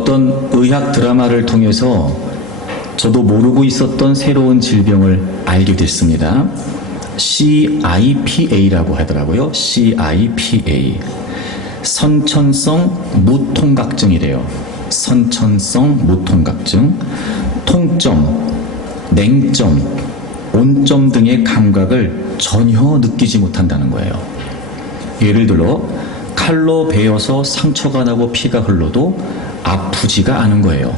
어떤 의학 드라마를 통해서 저도 모르고 있었던 새로운 질병을 알게 됐습니다. CIPA라고 하더라고요. CIPA. 선천성 무통각증이래요. 선천성 무통각증. 통점, 냉점, 온점 등의 감각을 전혀 느끼지 못한다는 거예요. 예를 들어 칼로 베어서 상처가 나고 피가 흘러도 아프지가 않은 거예요.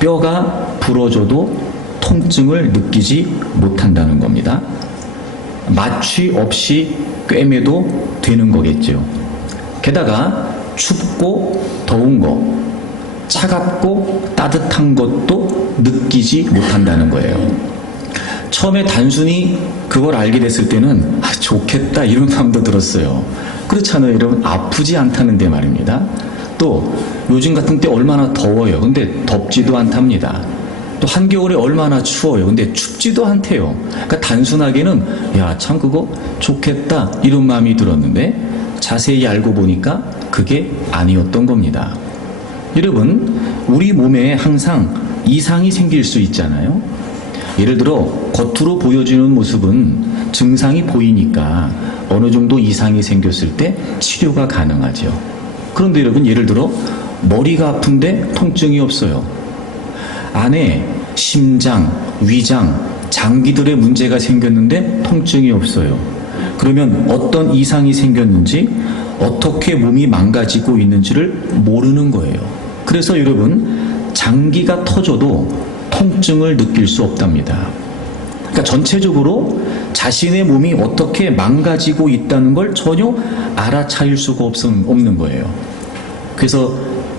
뼈가 부러져도 통증을 느끼지 못한다는 겁니다. 마취 없이 꿰매도 되는 거겠죠. 게다가 춥고 더운 거, 차갑고 따뜻한 것도 느끼지 못한다는 거예요. 처음에 단순히 그걸 알게 됐을 때는 좋겠다 이런 마음도 들었어요. 그렇잖아요. 여러분, 아프지 않다는데 말입니다. 또 요즘 같은 때 얼마나 더워요. 근데 덥지도 않답니다. 또 한겨울에 얼마나 추워요. 근데 춥지도 않대요. 그러니까 단순하게는 야, 참 그거 좋겠다 이런 마음이 들었는데 자세히 알고 보니까 그게 아니었던 겁니다. 여러분, 우리 몸에 항상 이상이 생길 수 있잖아요. 예를 들어 겉으로 보여지는 모습은 증상이 보이니까 어느 정도 이상이 생겼을 때 치료가 가능하죠. 그런데 여러분, 예를 들어 머리가 아픈데 통증이 없어요. 안에 심장, 위장, 장기들의 문제가 생겼는데 통증이 없어요. 그러면 어떤 이상이 생겼는지, 어떻게 몸이 망가지고 있는지를 모르는 거예요. 그래서 여러분, 장기가 터져도 통증을 느낄 수 없답니다. 그러니까 전체적으로 자신의 몸이 어떻게 망가지고 있다는 걸 전혀 알아차릴 수가 없는 거예요. 그래서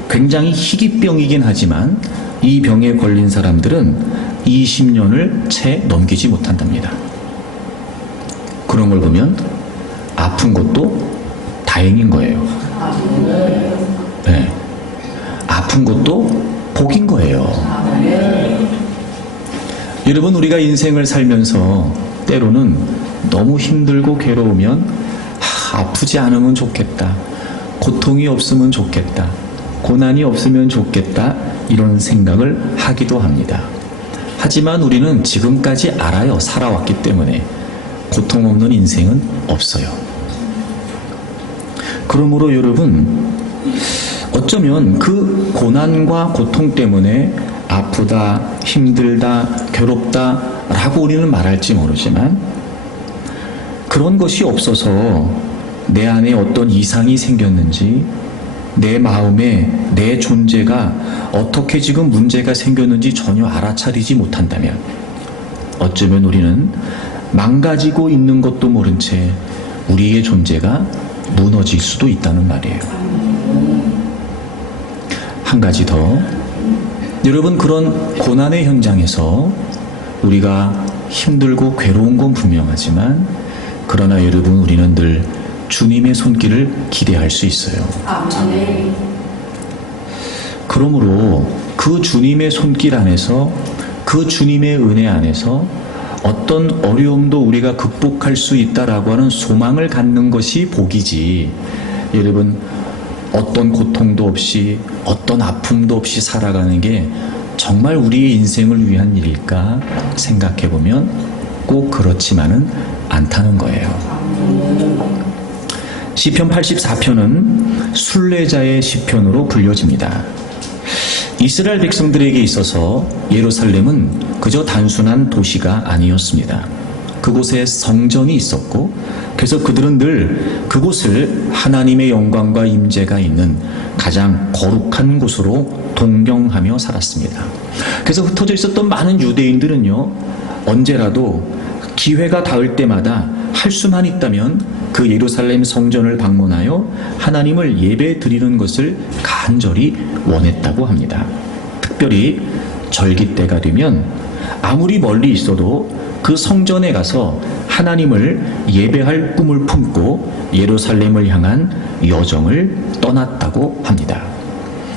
굉장히 희귀병이긴 하지만 이 병에 걸린 사람들은 20년을 채 넘기지 못한답니다. 그런 걸 보면 아픈 것도 다행인 거예요. 네. 아픈 것도 복인 거예요. 여러분, 우리가 인생을 살면서 때로는 너무 힘들고 괴로우면 아프지 않으면 좋겠다, 고통이 없으면 좋겠다, 고난이 없으면 좋겠다 이런 생각을 하기도 합니다. 하지만 우리는 지금까지 알아요. 살아왔기 때문에 고통 없는 인생은 없어요. 그러므로 여러분, 어쩌면 그 고난과 고통 때문에 아프다, 힘들다, 괴롭다 라고 우리는 말할지 모르지만 그런 것이 없어서 내 안에 어떤 이상이 생겼는지, 내 마음에 내 존재가 어떻게 지금 문제가 생겼는지 전혀 알아차리지 못한다면 어쩌면 우리는 망가지고 있는 것도 모른 채 우리의 존재가 무너질 수도 있다는 말이에요. 한 가지 더, 여러분, 그런 고난의 현장에서 우리가 힘들고 괴로운 건 분명하지만 그러나 여러분, 우리는 늘 주님의 손길을 기대할 수 있어요. 그러므로 그 주님의 손길 안에서, 그 주님의 은혜 안에서 어떤 어려움도 우리가 극복할 수 있다라고 하는 소망을 갖는 것이 복이지, 여러분, 어떤 고통도 없이 어떤 아픔도 없이 살아가는 게 정말 우리의 인생을 위한 일일까 생각해 보면 꼭 그렇지만은 않다는 거예요. 시편 84편은 순례자의 시편으로 불려집니다. 이스라엘 백성들에게 있어서 예루살렘은 그저 단순한 도시가 아니었습니다. 그곳에 성전이 있었고, 그래서 그들은 늘 그곳을 하나님의 영광과 임재가 있는 가장 거룩한 곳으로 동경하며 살았습니다. 그래서 흩어져 있었던 많은 유대인들은요, 언제라도 기회가 닿을 때마다 할 수만 있다면 그 예루살렘 성전을 방문하여 하나님을 예배 드리는 것을 간절히 원했다고 합니다. 특별히 절기 때가 되면 아무리 멀리 있어도 그 성전에 가서 하나님을 예배할 꿈을 품고 예루살렘을 향한 여정을 떠났다고 합니다.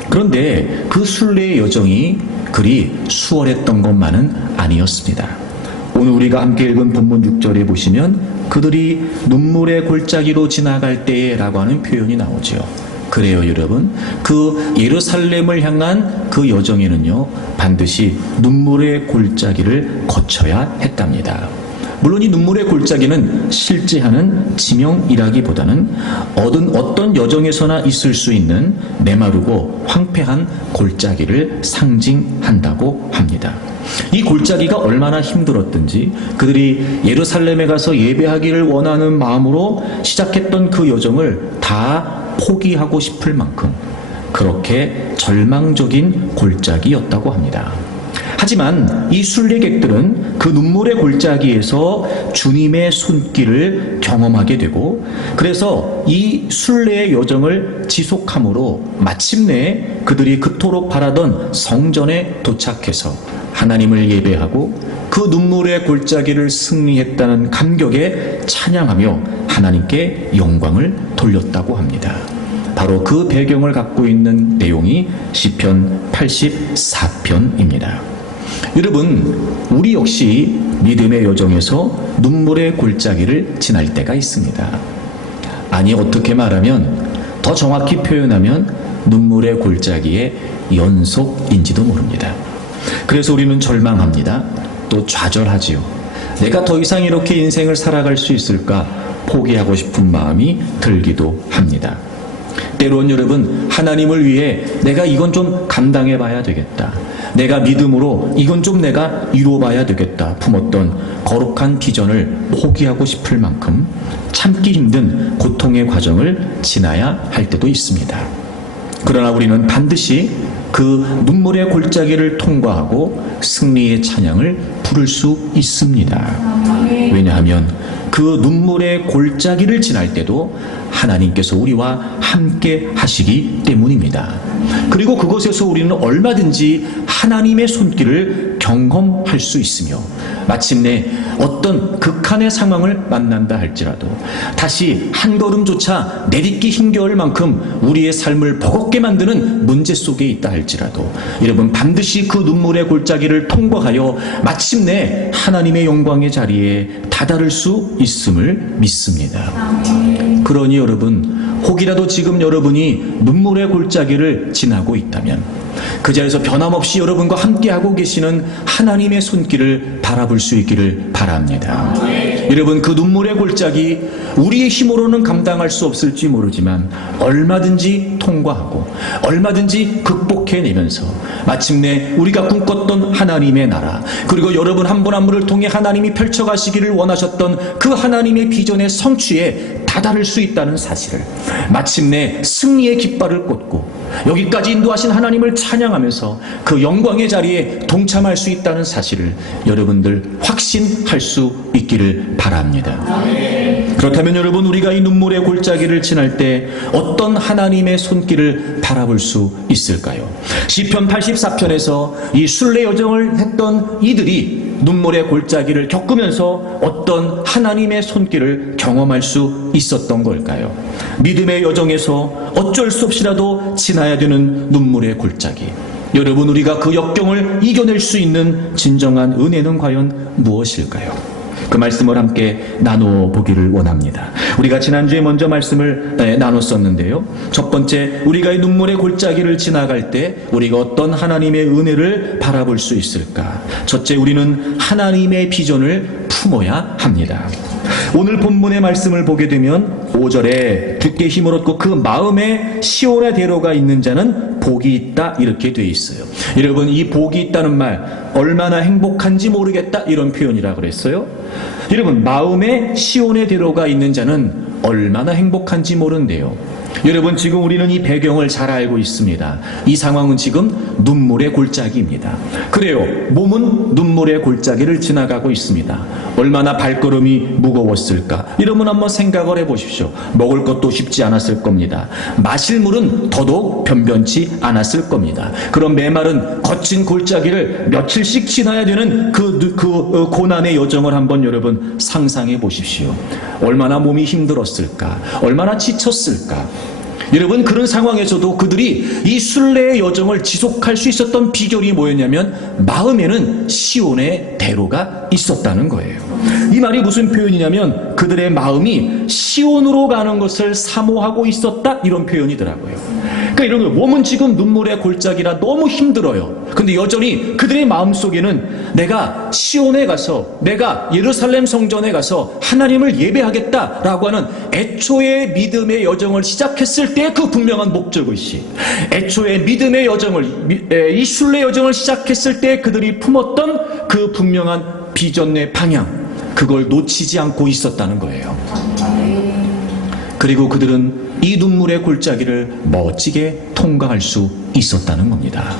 그런데 그 순례의 여정이 그리 수월했던 것만은 아니었습니다. 오늘 우리가 함께 읽은 본문 6절에 보시면 그들이 눈물의 골짜기로 지나갈 때에 라고 하는 표현이 나오죠. 그래요, 여러분. 그 예루살렘을 향한 그 여정에는요, 반드시 눈물의 골짜기를 거쳐야 했답니다. 물론 이 눈물의 골짜기는 실제 하는 지명이라기보다는 어떤 여정에서나 있을 수 있는 메마르고 황폐한 골짜기를 상징한다고 합니다. 이 골짜기가 얼마나 힘들었든지 그들이 예루살렘에 가서 예배하기를 원하는 마음으로 시작했던 그 여정을 다 포기하고 싶을 만큼 그렇게 절망적인 골짜기였다고 합니다. 하지만 이 순례객들은 그 눈물의 골짜기에서 주님의 손길을 경험하게 되고, 그래서 이 순례의 여정을 지속함으로 마침내 그들이 그토록 바라던 성전에 도착해서 하나님을 예배하고 그 눈물의 골짜기를 승리했다는 감격에 찬양하며 하나님께 영광을 돌렸다고 합니다. 바로 그 배경을 갖고 있는 내용이 시편 84편입니다. 여러분, 우리 역시 믿음의 여정에서 눈물의 골짜기를 지날 때가 있습니다. 아니, 어떻게 말하면, 더 정확히 표현하면 눈물의 골짜기의 연속인지도 모릅니다. 그래서 우리는 절망합니다. 또 좌절하지요. 내가 더 이상 이렇게 인생을 살아갈 수 있을까 포기하고 싶은 마음이 들기도 합니다. 때론 여러분, 하나님을 위해 내가 이건 좀 감당해 봐야 되겠다, 내가 믿음으로 이건 좀 내가 이루어봐야 되겠다 품었던 거룩한 비전을 포기하고 싶을 만큼 참기 힘든 고통의 과정을 지나야 할 때도 있습니다. 그러나 우리는 반드시 그 눈물의 골짜기를 통과하고 승리의 찬양을 부를 수 있습니다. 왜냐하면 그 눈물의 골짜기를 지날 때도 하나님께서 우리와 함께 하시기 때문입니다. 그리고 그곳에서 우리는 얼마든지 하나님의 손길을 경험할 수 있으며 마침내 어떤 극한의 상황을 만난다 할지라도 다시 한 걸음조차 내딛기 힘겨울 만큼 우리의 삶을 버겁게 만드는 문제 속에 있다 할지라도 여러분, 반드시 그 눈물의 골짜기를 통과하여 마침내 하나님의 영광의 자리에 다다를 수 있음을 믿습니다. 그러니 여러분, 혹이라도 지금 여러분이 눈물의 골짜기를 지나고 있다면 그 자리에서 변함없이 여러분과 함께하고 계시는 하나님의 손길을 바라볼 수 있기를 바랍니다. 여러분, 그 눈물의 골짜기 우리의 힘으로는 감당할 수 없을지 모르지만 얼마든지 통과하고 얼마든지 극복해내면서 마침내 우리가 꿈꿨던 하나님의 나라, 그리고 여러분 한 분 한 분을 통해 하나님이 펼쳐가시기를 원하셨던 그 하나님의 비전의 성취에 다다를 수 있다는 사실을, 마침내 승리의 깃발을 꽂고 여기까지 인도하신 하나님을 찬양하면서 그 영광의 자리에 동참할 수 있다는 사실을 여러분들 확신할 수 있기를 바랍니다. 그렇다면 여러분, 우리가 이 눈물의 골짜기를 지날 때 어떤 하나님의 손길을 바라볼 수 있을까요? 시편 84편에서 이 순례 여정을 했던 이들이 눈물의 골짜기를 겪으면서 어떤 하나님의 손길을 경험할 수 있었던 걸까요? 믿음의 여정에서 어쩔 수 없이라도 지나야 되는 눈물의 골짜기, 여러분, 우리가 그 역경을 이겨낼 수 있는 진정한 은혜는 과연 무엇일까요? 그 말씀을 함께 나누어 보기를 원합니다. 우리가 지난주에 먼저 말씀을 나눴었는데요. 첫 번째, 우리가 이 눈물의 골짜기를 지나갈 때 우리가 어떤 하나님의 은혜를 바라볼 수 있을까? 첫째, 우리는 하나님의 비전을 품어야 합니다. 오늘 본문의 말씀을 보게 되면 5절에 주께 힘을 얻고 그 마음에 시온의 대로가 있는 자는 복이 있다, 이렇게 돼 있어요. 여러분, 이 복이 있다는 말 얼마나 행복한지 모르겠다, 이런 표현이라 그랬어요. 여러분, 마음에 시온의 대로가 있는 자는 얼마나 행복한지 모른대요. 여러분, 지금 우리는 이 배경을 잘 알고 있습니다. 이 상황은 지금 눈물의 골짜기입니다. 그래요, 몸은 눈물의 골짜기를 지나가고 있습니다. 얼마나 발걸음이 무거웠을까? 이러면 한번 생각을 해보십시오. 먹을 것도 쉽지 않았을 겁니다. 마실 물은 더더욱 변변치 않았을 겁니다. 그럼 메마른 거친 골짜기를 며칠씩 지나야 되는 그 고난의 여정을 한번 여러분 상상해 보십시오. 얼마나 몸이 힘들었을까? 얼마나 지쳤을까? 여러분, 그런 상황에서도 그들이 이 순례의 여정을 지속할 수 있었던 비결이 뭐였냐면 마음에는 시온의 대로가 있었다는 거예요. 이 말이 무슨 표현이냐면 그들의 마음이 시온으로 가는 것을 사모하고 있었다, 이런 표현이더라고요. 그러니까 이런 거예요. 몸은 지금 눈물의 골짜기라 너무 힘들어요. 근데 여전히 그들의 마음속에는 내가 시온에 가서, 내가 예루살렘 성전에 가서 하나님을 예배하겠다라고 하는 애초의 믿음의 여정을 시작했을 때 그 분명한 목적의식, 애초의 믿음의 여정을, 이 순례 여정을 시작했을 때 그들이 품었던 그 분명한 비전의 방향, 그걸 놓치지 않고 있었다는 거예요. 그리고 그들은 이 눈물의 골짜기를 멋지게 통과할 수 있었다는 겁니다.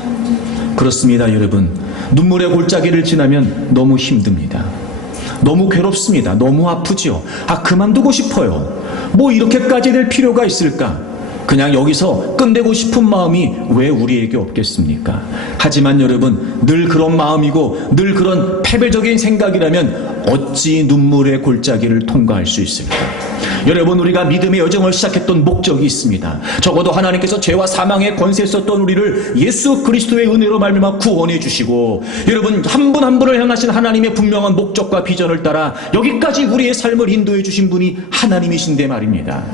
그렇습니다, 여러분. 눈물의 골짜기를 지나면 너무 힘듭니다. 너무 괴롭습니다. 너무 아프죠. 그만두고 싶어요. 뭐 이렇게까지 될 필요가 있을까? 그냥 여기서 끝내고 싶은 마음이 왜 우리에게 없겠습니까? 하지만 여러분, 늘 그런 마음이고 늘 그런 패배적인 생각이라면 어찌 눈물의 골짜기를 통과할 수 있을까? 여러분, 우리가 믿음의 여정을 시작했던 목적이 있습니다. 적어도 하나님께서 죄와 사망의 권세에 있었던 우리를 예수 그리스도의 은혜로 말미암아 구원해 주시고, 여러분 한 분 한 분을 향하신 하나님의 분명한 목적과 비전을 따라 여기까지 우리의 삶을 인도해 주신 분이 하나님이신데 말입니다.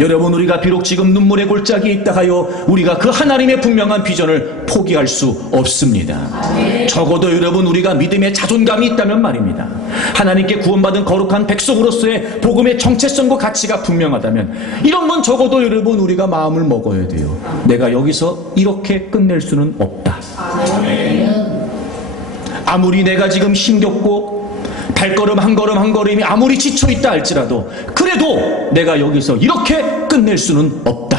여러분, 우리가 비록 지금 눈물의 골짜기에 있다 하여 우리가 그 하나님의 분명한 비전을 포기할 수 없습니다. 적어도 여러분, 우리가 믿음의 자존감이 있다면 말입니다. 하나님께 구원받은 거룩한 백성으로서의 복음의 정체성과 가치가 분명하다면 이런 건 적어도 여러분 우리가 마음을 먹어야 돼요. 내가 여기서 이렇게 끝낼 수는 없다. 아무리 내가 지금 힘겹고 발걸음 한 걸음 한 걸음이 아무리 지쳐있다 할지라도 그래도 내가 여기서 이렇게 끝낼 수는 없다.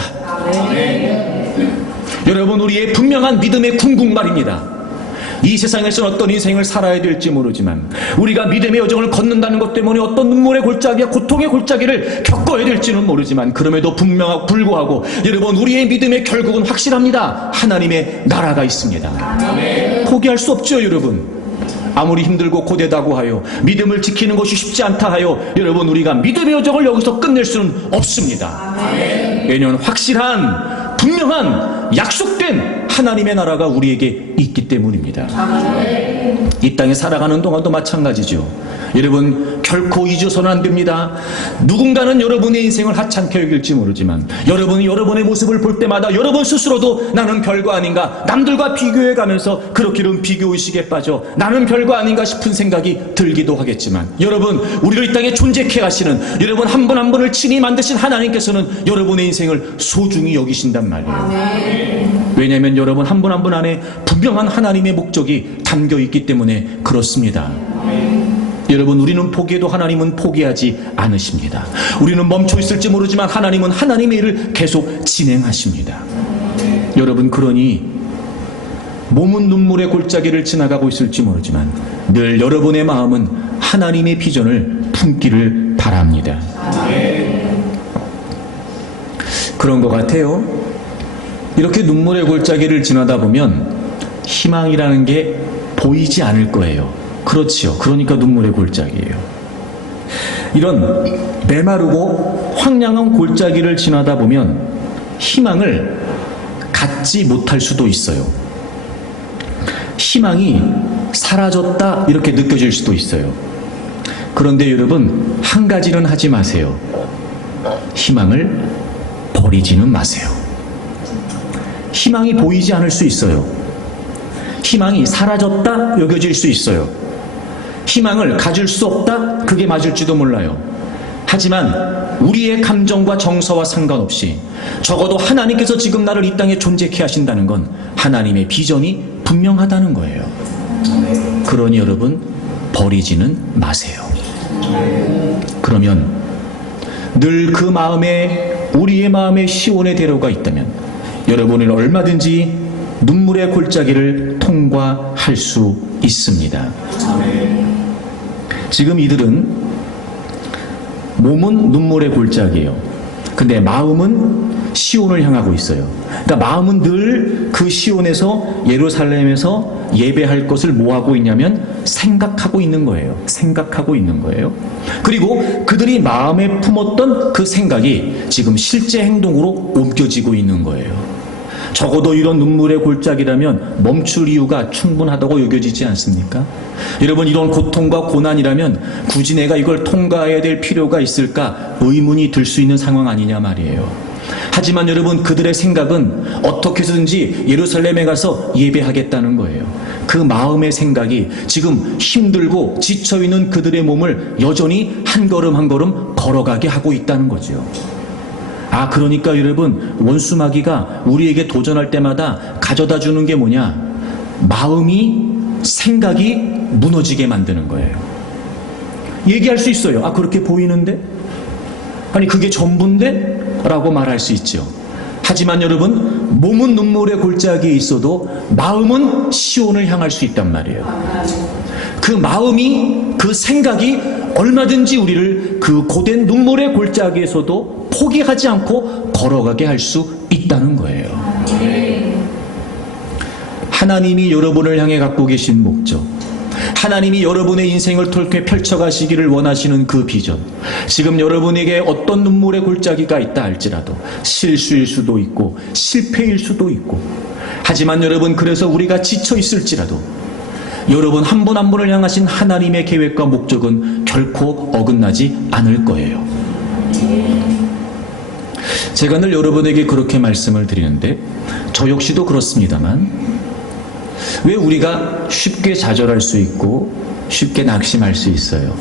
여러분, 우리의 분명한 믿음의 궁극말입니다. 이 세상에서는 어떤 인생을 살아야 될지 모르지만 우리가 믿음의 여정을 걷는다는 것 때문에 어떤 눈물의 골짜기와 고통의 골짜기를 겪어야 될지는 모르지만 그럼에도 불구하고 여러분, 우리의 믿음의 결국은 확실합니다. 하나님의 나라가 있습니다. 포기할 수 없죠, 여러분. 아무리 힘들고 고되다고 하여 믿음을 지키는 것이 쉽지 않다 하여 여러분, 우리가 믿음의 여정을 여기서 끝낼 수는 없습니다. 왜냐하면 확실한 분명한 약속된 하나님의 나라가 우리에게 있기 때문입니다. 이 땅에 살아가는 동안도 마찬가지죠. 여러분, 결코 잊어서는 안 됩니다. 누군가는 여러분의 인생을 하찮게 여길지 모르지만 여러분이 여러분의 모습을 볼 때마다 여러분 스스로도 나는 별거 아닌가, 남들과 비교해 가면서 그렇게는 비교의식에 빠져 나는 별거 아닌가 싶은 생각이 들기도 하겠지만 여러분, 우리를 이 땅에 존재케 하시는 여러분 한 분 한 분을 친히 만드신 하나님께서는 여러분의 인생을 소중히 여기신단 말이에요. 왜냐하면 여러분 한 분 한 분 안에 분명한 하나님의 목적이 담겨 있기 때문에 그렇습니다. 여러분, 우리는 포기해도 하나님은 포기하지 않으십니다. 우리는 멈춰 있을지 모르지만 하나님은 하나님의 일을 계속 진행하십니다. 여러분, 그러니 몸은 눈물의 골짜기를 지나가고 있을지 모르지만 늘 여러분의 마음은 하나님의 비전을 품기를 바랍니다. 그런 것 같아요. 이렇게 눈물의 골짜기를 지나다 보면 희망이라는 게 보이지 않을 거예요. 그렇지요. 그러니까 눈물의 골짜기예요. 이런 메마르고 황량한 골짜기를 지나다 보면 희망을 갖지 못할 수도 있어요. 희망이 사라졌다 이렇게 느껴질 수도 있어요. 그런데 여러분, 한 가지는 하지 마세요. 희망을 버리지는 마세요. 희망이 보이지 않을 수 있어요. 희망이 사라졌다 여겨질 수 있어요. 희망을 가질 수 없다? 그게 맞을지도 몰라요. 하지만 우리의 감정과 정서와 상관없이 적어도 하나님께서 지금 나를 이 땅에 존재케 하신다는 건 하나님의 비전이 분명하다는 거예요. 그러니 여러분, 버리지는 마세요. 그러면 늘 그 마음에, 우리의 마음에 시온의 대로가 있다면 여러분은 얼마든지 눈물의 골짜기를 통과할 수 있습니다. 지금 이들은 몸은 눈물의 골짜기예요. 근데 마음은 시온을 향하고 있어요. 그러니까 마음은 늘 그 시온에서, 예루살렘에서 예배할 것을 뭐 하고 있냐면 생각하고 있는 거예요. 생각하고 있는 거예요. 그리고 그들이 마음에 품었던 그 생각이 지금 실제 행동으로 옮겨지고 있는 거예요. 적어도 이런 눈물의 골짜기라면 멈출 이유가 충분하다고 여겨지지 않습니까? 여러분, 이런 고통과 고난이라면 굳이 내가 이걸 통과해야 될 필요가 있을까 의문이 들 수 있는 상황 아니냐 말이에요. 하지만 여러분, 그들의 생각은 어떻게 해서든지 예루살렘에 가서 예배하겠다는 거예요. 그 마음의 생각이 지금 힘들고 지쳐있는 그들의 몸을 여전히 한 걸음 한 걸음 걸어가게 하고 있다는 거죠. 그러니까 여러분, 원수 마귀가 우리에게 도전할 때마다 가져다 주는 게 뭐냐? 마음이, 생각이 무너지게 만드는 거예요. 얘기할 수 있어요. 그렇게 보이는데? 아니, 그게 전부인데? 라고 말할 수 있죠. 하지만 여러분, 몸은 눈물의 골짜기에 있어도 마음은 시온을 향할 수 있단 말이에요. 그 마음이, 그 생각이 얼마든지 우리를 그 고된 눈물의 골짜기에서도 포기하지 않고 걸어가게 할 수 있다는 거예요. 하나님이 여러분을 향해 갖고 계신 목적, 하나님이 여러분의 인생을 통해 펼쳐가시기를 원하시는 그 비전, 지금 여러분에게 어떤 눈물의 골짜기가 있다 할지라도 실수일 수도 있고 실패일 수도 있고, 하지만 여러분, 그래서 우리가 지쳐 있을지라도 여러분 한 분 한 분을 향하신 하나님의 계획과 목적은 결코 어긋나지 않을 거예요. 제가 늘 여러분에게 그렇게 말씀을 드리는데, 저 역시도 그렇습니다만, 왜 우리가 쉽게 좌절할 수 있고 쉽게 낙심할 수 있어요?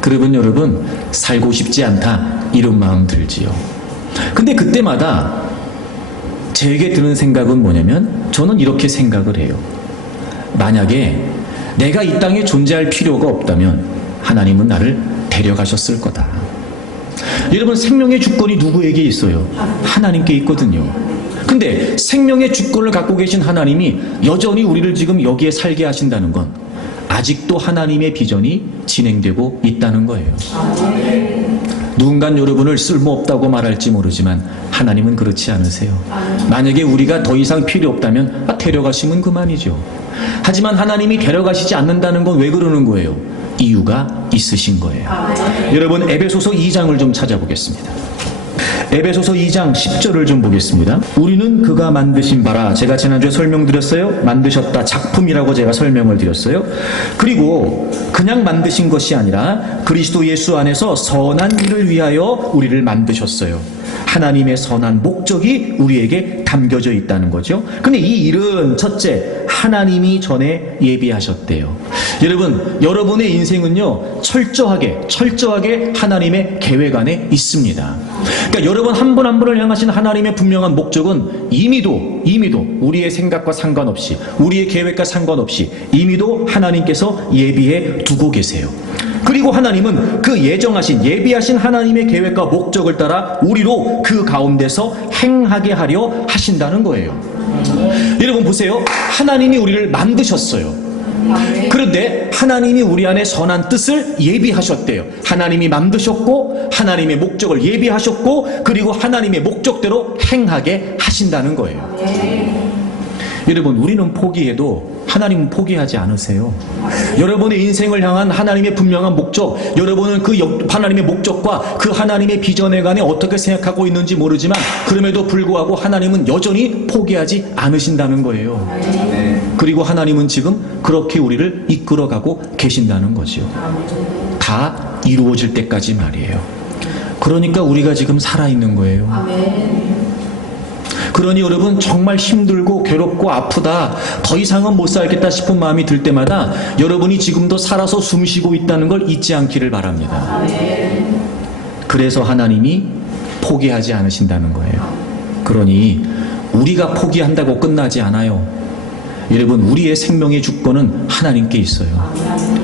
그러면 여러분, 살고 싶지 않다, 이런 마음 들지요. 근데 그때마다 제게 드는 생각은 뭐냐면, 저는 이렇게 생각을 해요. 만약에 내가 이 땅에 존재할 필요가 없다면 하나님은 나를 데려가셨을 거다. 여러분, 생명의 주권이 누구에게 있어요? 하나님께 있거든요. 근데 생명의 주권을 갖고 계신 하나님이 여전히 우리를 지금 여기에 살게 하신다는 건 아직도 하나님의 비전이 진행되고 있다는 거예요. 누군가 여러분을 쓸모없다고 말할지 모르지만 하나님은 그렇지 않으세요. 만약에 우리가 더 이상 필요 없다면 데려가시면 그만이죠. 하지만 하나님이 데려가시지 않는다는 건 왜 그러는 거예요? 이유가 있으신 거예요. 여러분, 에베소서 2장을 좀 찾아보겠습니다. 에베소서 2장 10절을 좀 보겠습니다. 우리는 그가 만드신 바라, 제가 지난주에 설명드렸어요. 만드셨다, 작품이라고 제가 설명을 드렸어요. 그리고 그냥 만드신 것이 아니라 그리스도 예수 안에서 선한 일을 위하여 우리를 만드셨어요. 하나님의 선한 목적이 우리에게 담겨져 있다는 거죠. 근데 이 일은 첫째, 하나님이 전에 예비하셨대요. 여러분, 여러분의 인생은요, 철저하게 하나님의 계획 안에 있습니다. 그러니까 여러분 한 분 한 분을 향하신 하나님의 분명한 목적은 이미도 우리의 생각과 상관없이, 우리의 계획과 상관없이 이미도 하나님께서 예비해 두고 계세요. 그리고 하나님은 그 예비하신 하나님의 계획과 목적을 따라 우리로 그 가운데서 행하게 하려 하신다는 거예요. 여러분 보세요. 하나님이 우리를 만드셨어요. 그런데 하나님이 우리 안에 선한 뜻을 예비하셨대요. 하나님이 만드셨고 하나님의 목적을 예비하셨고, 그리고 하나님의 목적대로 행하게 하신다는 거예요. 여러분, 우리는 포기해도 하나님은 포기하지 않으세요. 여러분의 인생을 향한 하나님의 분명한 목적, 여러분은 그 하나님의 목적과 그 하나님의 비전에 관해 어떻게 생각하고 있는지 모르지만 그럼에도 불구하고 하나님은 여전히 포기하지 않으신다는 거예요. 그리고 하나님은 지금 그렇게 우리를 이끌어가고 계신다는 거죠. 다 이루어질 때까지 말이에요. 그러니까 우리가 지금 살아있는 거예요. 그러니 여러분, 정말 힘들고 괴롭고 아프다, 더 이상은 못 살겠다 싶은 마음이 들 때마다 여러분이 지금도 살아서 숨쉬고 있다는 걸 잊지 않기를 바랍니다. 그래서 하나님이 포기하지 않으신다는 거예요. 그러니 우리가 포기한다고 끝나지 않아요. 여러분, 우리의 생명의 주권은 하나님께 있어요.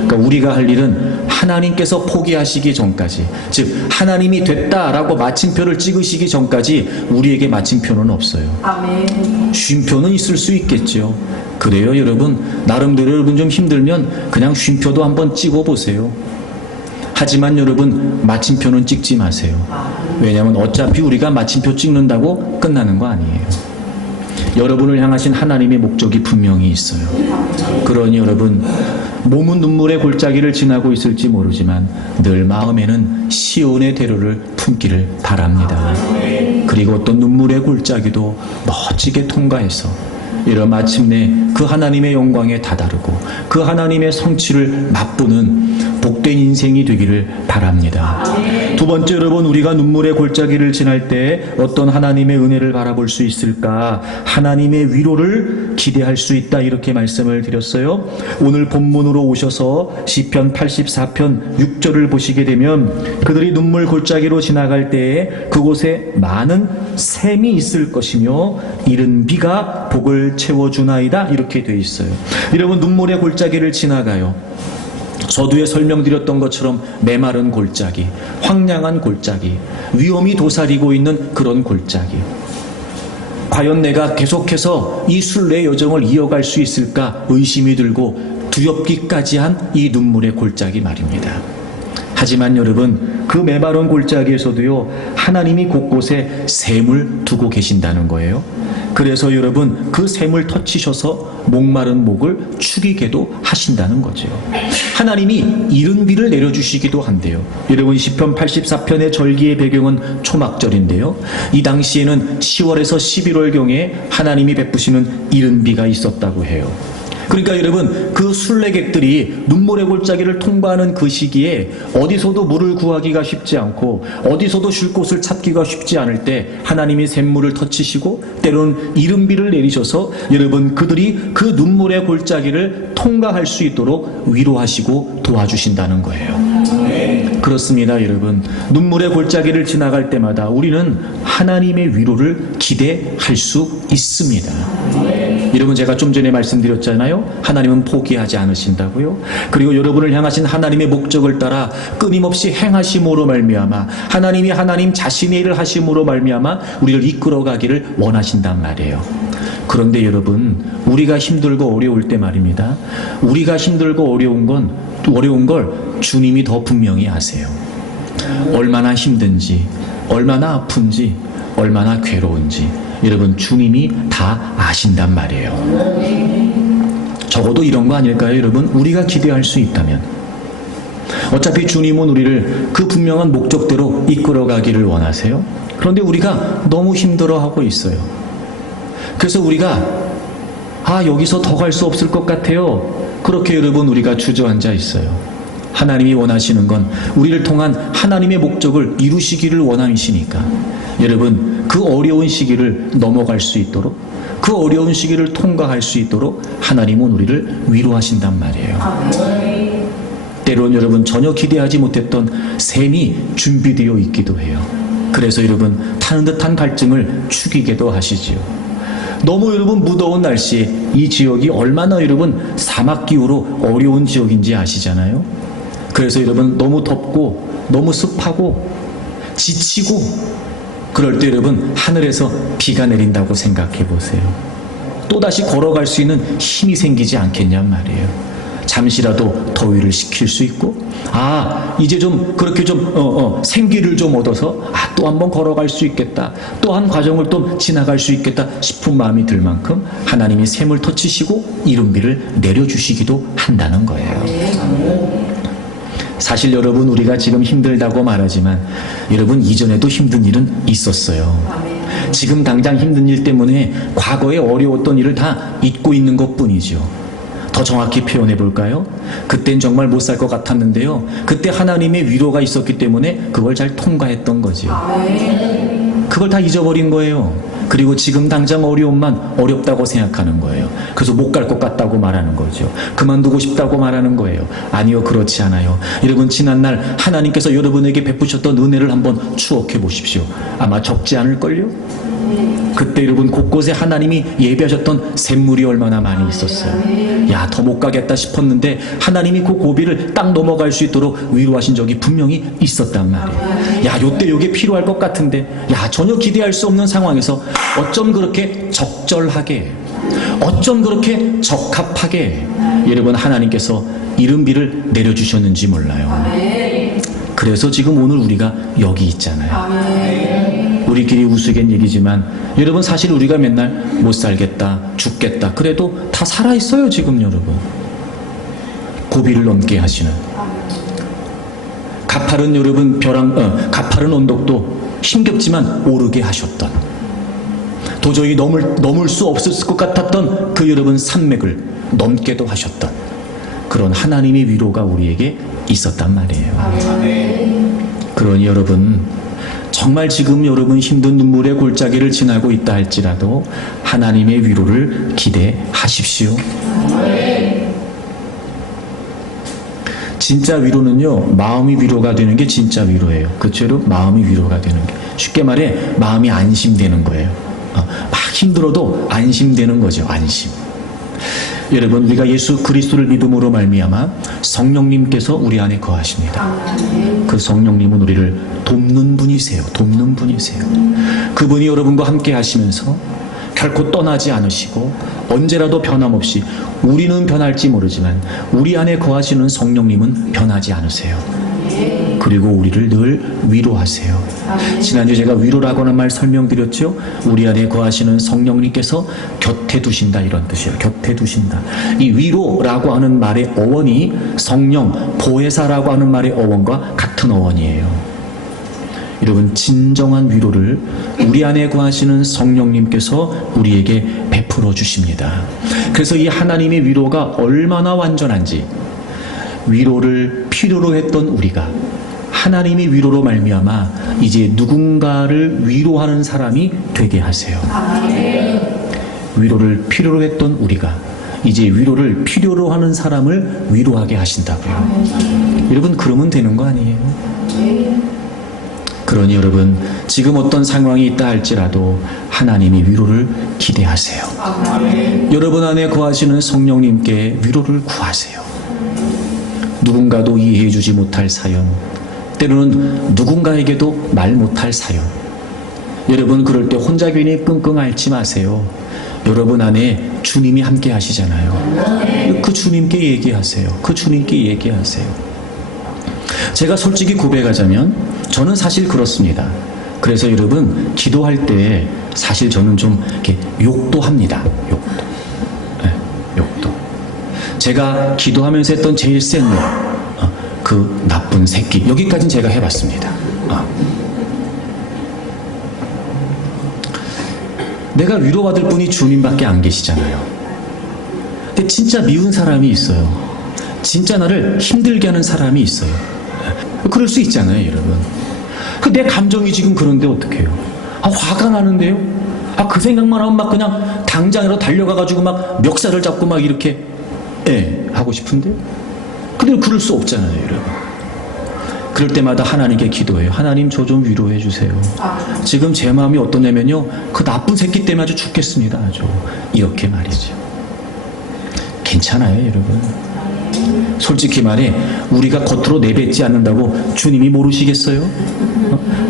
그러니까 우리가 할 일은 하나님께서 포기하시기 전까지, 즉 하나님이 됐다라고 마침표를 찍으시기 전까지 우리에게 마침표는 없어요. 쉼표는 있을 수 있겠죠. 그래요 여러분, 나름대로 여러분 좀 힘들면 그냥 쉼표도 한번 찍어보세요. 하지만 여러분, 마침표는 찍지 마세요. 왜냐하면 어차피 우리가 마침표 찍는다고 끝나는 거 아니에요. 여러분을 향하신 하나님의 목적이 분명히 있어요. 그러니 여러분, 몸은 눈물의 골짜기를 지나고 있을지 모르지만 늘 마음에는 시온의 대로를 품기를 바랍니다. 그리고 또 눈물의 골짜기도 멋지게 통과해서 이런 마침내 그 하나님의 영광에 다다르고 그 하나님의 성취를 맛보는 복된 인생이 되기를 바랍니다. 두 번째, 여러분, 우리가 눈물의 골짜기를 지날 때 어떤 하나님의 은혜를 바라볼 수 있을까? 하나님의 위로를 기대할 수 있다, 이렇게 말씀을 드렸어요. 오늘 본문으로 오셔서 시편 84편 6절을 보시게 되면 그들이 눈물 골짜기로 지나갈 때에 그곳에 많은 샘이 있을 것이며 이른 비가 복을 채워주나이다, 이렇게 돼 있어요. 여러분, 눈물의 골짜기를 지나가요. 서두에 설명드렸던 것처럼 메마른 골짜기, 황량한 골짜기, 위험이 도사리고 있는 그런 골짜기. 과연 내가 계속해서 이 순례의 여정을 이어갈 수 있을까 의심이 들고 두렵기까지 한 이 눈물의 골짜기 말입니다. 하지만 여러분, 그 메마른 골짜기에서도요, 하나님이 곳곳에 샘을 두고 계신다는 거예요. 그래서 여러분, 그 샘을 터치셔서 목마른 목을 축이게도 하신다는 거죠. 하나님이 이른 비를 내려주시기도 한대요. 여러분, 시편 84편의 절기의 배경은 초막절인데요, 이 당시에는 10월에서 11월경에 하나님이 베푸시는 이른 비가 있었다고 해요. 그러니까 여러분, 그 순례객들이 눈물의 골짜기를 통과하는 그 시기에 어디서도 물을 구하기가 쉽지 않고 어디서도 쉴 곳을 찾기가 쉽지 않을 때 하나님이 샘물을 터치시고 때로는 이른 비를 내리셔서 여러분, 그들이 그 눈물의 골짜기를 통과할 수 있도록 위로하시고 도와주신다는 거예요. 그렇습니다, 여러분. 눈물의 골짜기를 지나갈 때마다 우리는 하나님의 위로를 기대할 수 있습니다. 여러분, 제가 좀 전에 말씀드렸잖아요. 하나님은 포기하지 않으신다고요. 그리고 여러분을 향하신 하나님의 목적을 따라 끊임없이 행하심으로 말미암아 하나님이 하나님 자신의 일을 하심으로 말미암아 우리를 이끌어가기를 원하신단 말이에요. 그런데 여러분, 우리가 힘들고 어려울 때 말입니다, 우리가 힘들고 어려운 걸 주님이 더 분명히 아세요. 얼마나 힘든지, 얼마나 아픈지, 얼마나 괴로운지 여러분, 주님이 다 아신단 말이에요. 적어도 이런 거 아닐까요, 여러분? 우리가 기대할 수 있다면. 어차피 주님은 우리를 그 분명한 목적대로 이끌어가기를 원하세요. 그런데 우리가 너무 힘들어하고 있어요. 그래서 우리가 여기서 더 갈 수 없을 것 같아요. 그렇게 여러분, 우리가 주저앉아 있어요. 하나님이 원하시는 건 우리를 통한 하나님의 목적을 이루시기를 원하시니까 여러분, 그 어려운 시기를 넘어갈 수 있도록, 그 어려운 시기를 통과할 수 있도록 하나님은 우리를 위로하신단 말이에요. 때론 여러분, 전혀 기대하지 못했던 샘이 준비되어 있기도 해요. 그래서 여러분, 타는 듯한 갈증을 축이게도 하시지요. 너무 여러분, 무더운 날씨에 이 지역이 얼마나 여러분 사막기후로 어려운 지역인지 아시잖아요. 그래서 여러분, 너무 덥고 너무 습하고 지치고 그럴 때 여러분, 하늘에서 비가 내린다고 생각해 보세요. 또다시 걸어갈 수 있는 힘이 생기지 않겠냔 말이에요. 잠시라도 더위를 식힐 수 있고, 이제 좀 그렇게 좀 생기를 좀 얻어서 또 한번 걸어갈 수 있겠다, 또 한 과정을 또 지나갈 수 있겠다 싶은 마음이 들 만큼 하나님이 샘을 터치시고 이른 비를 내려주시기도 한다는 거예요. 사실 여러분, 우리가 지금 힘들다고 말하지만 여러분, 이전에도 힘든 일은 있었어요. 지금 당장 힘든 일 때문에 과거에 어려웠던 일을 다 잊고 있는 것뿐이죠. 더 정확히 표현해 볼까요? 그땐 정말 못 살 것 같았는데요, 그때 하나님의 위로가 있었기 때문에 그걸 잘 통과했던 거죠. 그걸 다 잊어버린 거예요. 그리고 지금 당장 어려움만 어렵다고 생각하는 거예요. 그래서 못 갈 것 같다고 말하는 거죠. 그만두고 싶다고 말하는 거예요. 아니요, 그렇지 않아요. 여러분, 지난날 하나님께서 여러분에게 베푸셨던 은혜를 한번 추억해 보십시오. 아마 적지 않을걸요? 그때 여러분, 곳곳에 하나님이 예비하셨던 샘물이 얼마나 많이 있었어요. 더 못 가겠다 싶었는데 하나님이 그 고비를 딱 넘어갈 수 있도록 위로하신 적이 분명히 있었단 말이에요. 요때 요게 필요할 것 같은데, 전혀 기대할 수 없는 상황에서 어쩜 그렇게 적절하게, 어쩜 그렇게 적합하게 여러분, 하나님께서 이른 비를 내려주셨는지 몰라요. 그래서 지금 오늘 우리가 여기 있잖아요. 우리끼리 우스갯얘기지만 여러분, 사실 우리가 맨날 못 살겠다, 죽겠다, 그래도 다 살아있어요. 지금 여러분, 고비를 넘게 하시는, 가파른 여러분 가파른 언덕도 힘겹지만 오르게 하셨던, 도저히 넘을 수 없었을 것 같았던 그 여러분 산맥을 넘게도 하셨던, 그런 하나님의 위로가 우리에게 있었단 말이에요. 그러니 여러분, 정말 지금 여러분 힘든 눈물의 골짜기를 지나고 있다 할지라도 하나님의 위로를 기대하십시오. 진짜 위로는요, 마음이 위로가 되는 게 진짜 위로예요. 그렇죠? 여러분? 마음이 위로가 되는 게. 쉽게 말해 마음이 안심되는 거예요. 막 힘들어도 안심되는 거죠. 안심. 여러분, 우리가 예수 그리스도를 믿음으로 말미암아 성령님께서 우리 안에 거하십니다. 그 성령님은 우리를 돕는 분이세요. 돕는 분이세요. 그분이 여러분과 함께 하시면서 결코 떠나지 않으시고 언제라도 변함없이, 우리는 변할지 모르지만 우리 안에 거하시는 성령님은 변하지 않으세요. 그리고 우리를 늘 위로하세요. 지난주 제가 위로라고 하는 말 설명드렸죠. 우리 안에 거하시는 성령님께서 곁에 두신다, 이런 뜻이에요. 곁에 두신다. 이 위로라고 하는 말의 어원이 성령, 보혜사라고 하는 말의 어원과 같은 어원이에요. 여러분, 진정한 위로를 우리 안에 거하시는 성령님께서 우리에게 베풀어 주십니다. 그래서 이 하나님의 위로가 얼마나 완전한지, 위로를 필요로 했던 우리가 하나님의 위로로 말미암아 이제 누군가를 위로하는 사람이 되게 하세요. 위로를 필요로 했던 우리가 이제 위로를 필요로 하는 사람을 위로하게 하신다고요. 여러분, 그러면 되는 거 아니에요? 그러니 여러분, 지금 어떤 상황이 있다 할지라도 하나님의 위로를 기대하세요. 여러분 안에 거하시는 성령님께 위로를 구하세요. 누군가도 이해해 주지 못할 사연, 때로는 누군가에게도 말 못할 사연, 여러분 그럴 때 혼자 괜히 끙끙 앓지 마세요. 여러분 안에 주님이 함께 하시잖아요. 그 주님께 얘기하세요. 그 주님께 얘기하세요. 제가 솔직히 고백하자면 저는 사실 그렇습니다. 그래서 여러분, 기도할 때 사실 저는 좀 이렇게 욕도 합니다. 욕도. 네, 욕도. 제가 기도하면서 했던 제일 센 욕, 그 나쁜 새끼, 여기까지는 제가 해봤습니다. 내가 위로받을 분이 주님밖에 안 계시잖아요. 근데 진짜 미운 사람이 있어요. 진짜 나를 힘들게 하는 사람이 있어요. 그럴 수 있잖아요, 여러분. 내 감정이 지금 그런데 어떡해요? 화가 나는데요? 그 생각만 하면 막 그냥 당장으로 달려가가지고 막 멱살을 잡고 막 이렇게 하고 싶은데요? 근데 그럴 수 없잖아요, 여러분. 그럴 때마다 하나님께 기도해요. 하나님, 저 좀 위로해 주세요. 지금 제 마음이 어떠냐면요, 그 나쁜 새끼 때문에 아주 죽겠습니다. 아주. 이렇게 말이죠. 괜찮아요, 여러분. 솔직히 말해, 우리가 겉으로 내뱉지 않는다고 주님이 모르시겠어요?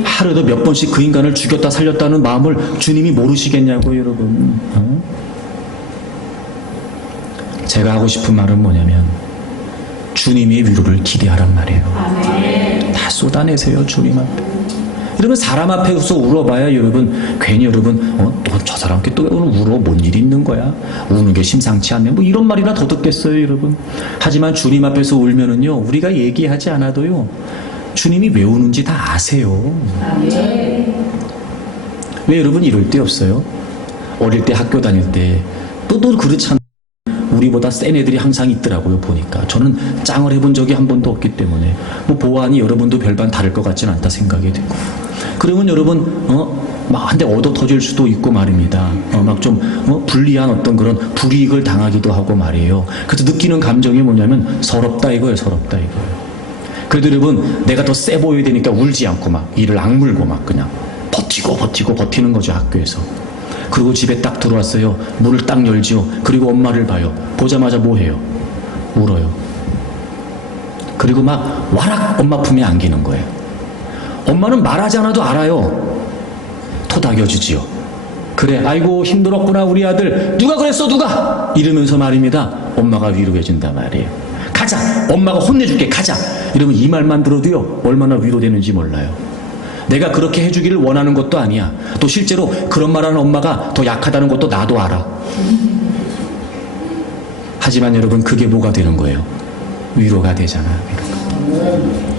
하루에도 몇 번씩 그 인간을 죽였다 살렸다는 마음을 주님이 모르시겠냐고요, 여러분. 제가 하고 싶은 말은 뭐냐면, 주님의 위로를 기대하란 말이에요. 다 쏟아내세요, 주님 앞에. 여러분, 사람 앞에서 울어봐야 여러분, 괜히 여러분, 또 저 사람께 또 울어, 뭔 일이 있는 거야? 우는 게 심상치 않네. 뭐 이런 말이나 더 듣겠어요, 여러분. 하지만 주님 앞에서 울면은요, 우리가 얘기하지 않아도요, 주님이 왜 우는지 다 아세요. 왜 여러분 이럴 때 없어요? 어릴 때 학교 다닐 때, 또 그렇잖아요. 우리보다 센 애들이 항상 있더라고요, 보니까. 저는 짱을 해본 적이 한 번도 없기 때문에 뭐 보아하니 여러분도 별반 다를 것 같지는 않다 생각이 되고, 그러면 여러분 막 한 대 얻어 터질 수도 있고 말입니다. 막 좀 불리한 어떤 그런 불이익을 당하기도 하고 말이에요. 그래서 느끼는 감정이 뭐냐면 서럽다 이거예요. 서럽다 이거예요. 그래도 여러분, 내가 더 세 보여야 되니까 울지 않고 막 이를 악물고 막 그냥 버티는 거죠, 학교에서. 그리고 집에 딱 들어왔어요. 문을 딱 열지요. 그리고 엄마를 봐요. 보자마자 뭐 해요? 울어요. 그리고 막 와락 엄마 품에 안기는 거예요. 엄마는 말하지 않아도 알아요. 토닥여주지요. 그래, 아이고 힘들었구나 우리 아들. 누가 그랬어, 누가? 이러면서 말입니다. 엄마가 위로해준다 말이에요. 가자, 엄마가 혼내줄게, 가자. 이러면 이 말만 들어도요, 얼마나 위로되는지 몰라요. 내가 그렇게 해주기를 원하는 것도 아니야. 또 실제로 그런 말하는 엄마가 더 약하다는 것도 나도 알아. 하지만 여러분, 그게 뭐가 되는 거예요? 위로가 되잖아요.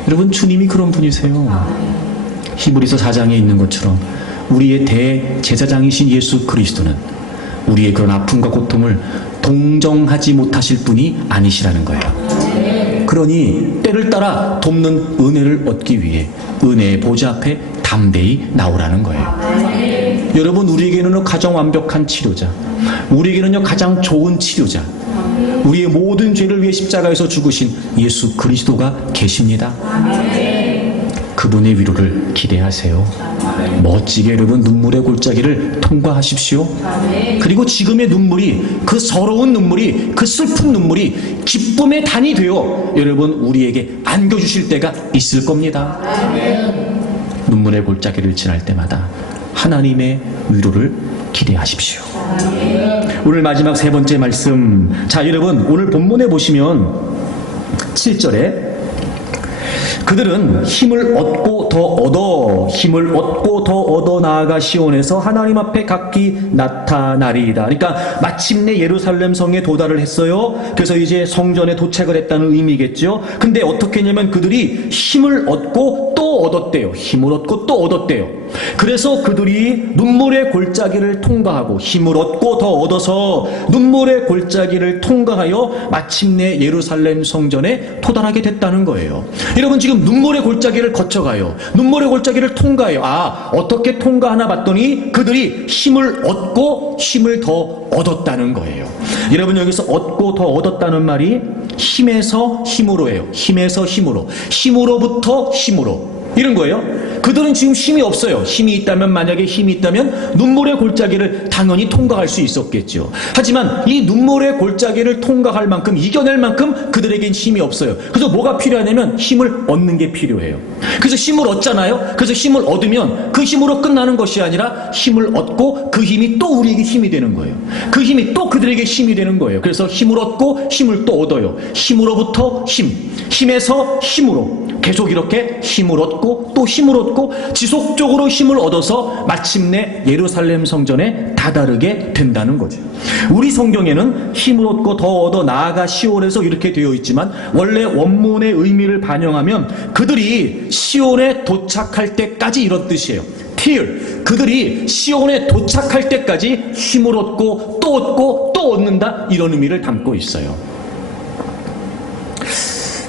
여러분, 주님이 그런 분이세요. 히브리서 4장에 있는 것처럼 우리의 대제사장이신 예수 그리스도는 우리의 그런 아픔과 고통을 동정하지 못하실 분이 아니시라는 거예요. 그러니 때를 따라 돕는 은혜를 얻기 위해 은혜의 보좌 앞에 담대히 나오라는 거예요. 여러분, 우리에게는 가장 완벽한 치료자, 우리에게는요 가장 좋은 치료자, 우리의 모든 죄를 위해 십자가에서 죽으신 예수 그리스도가 계십니다. 그분의 위로를 기대하세요. 멋지게 여러분 눈물의 골짜기를 통과하십시오. 그리고 지금의 눈물이, 그 서러운 눈물이, 그 슬픈 눈물이 기쁨의 단이 되어 여러분 우리에게 안겨주실 때가 있을 겁니다. 눈물의 골짜기를 지날 때마다 하나님의 위로를 기대하십시오. 오늘 마지막 세 번째 말씀, 자 여러분 오늘 본문에 보시면 7절에 그들은 힘을 얻고 더 얻어 나아가 시온에서 하나님 앞에 각기 나타나리이다. 그러니까 마침내 예루살렘 성에 도달을 했어요. 그래서 이제 성전에 도착을 했다는 의미겠죠. 근데 어떻게 했냐면 그들이 힘을 얻고 또 얻었대요. 힘을 얻고 또 얻었대요. 그래서 그들이 눈물의 골짜기를 통과하고 힘을 얻고 더 얻어서 눈물의 골짜기를 통과하여 마침내 예루살렘 성전에 도달하게 됐다는 거예요. 여러분 지금 눈물의 골짜기를 거쳐가요. 눈물의 골짜기를 통과해요. 아, 어떻게 통과하나 봤더니 그들이 힘을 얻고 힘을 더 얻었다는 거예요. 여러분 여기서 얻고 더 얻었다는 말이 힘에서 힘으로예요. 힘에서 힘으로, 힘으로부터 힘으로, 이런 거예요. 그들은 지금 힘이 없어요. 힘이 있다면, 만약에 힘이 있다면 눈물의 골짜기를 당연히 통과할 수 있었겠죠. 하지만 이 눈물의 골짜기를 통과할 만큼, 이겨낼 만큼 그들에겐 힘이 없어요. 그래서 뭐가 필요하냐면 힘을 얻는 게 필요해요. 그래서 힘을 얻잖아요. 그래서 힘을 얻으면 그 힘으로 끝나는 것이 아니라 힘을 얻고 그 힘이 또 우리에게 힘이 되는 거예요. 그 힘이 또 그들에게 힘이 되는 거예요. 그래서 힘을 얻고 힘을 또 얻어요. 힘으로부터 힘, 힘에서 힘으로 계속 이렇게 힘을 얻고 또 힘을 얻고 지속적으로 힘을 얻어서 마침내 예루살렘 성전에 다다르게 된다는 거죠. 우리 성경에는 힘을 얻고 더 얻어 나아가 시온에서 이렇게 되어 있지만 원래 원문의 의미를 반영하면 그들이 시온에 도착할 때까지 이런 뜻이에요. till, 그들이 시온에 도착할 때까지 힘을 얻고 또 얻는다, 이런 의미를 담고 있어요.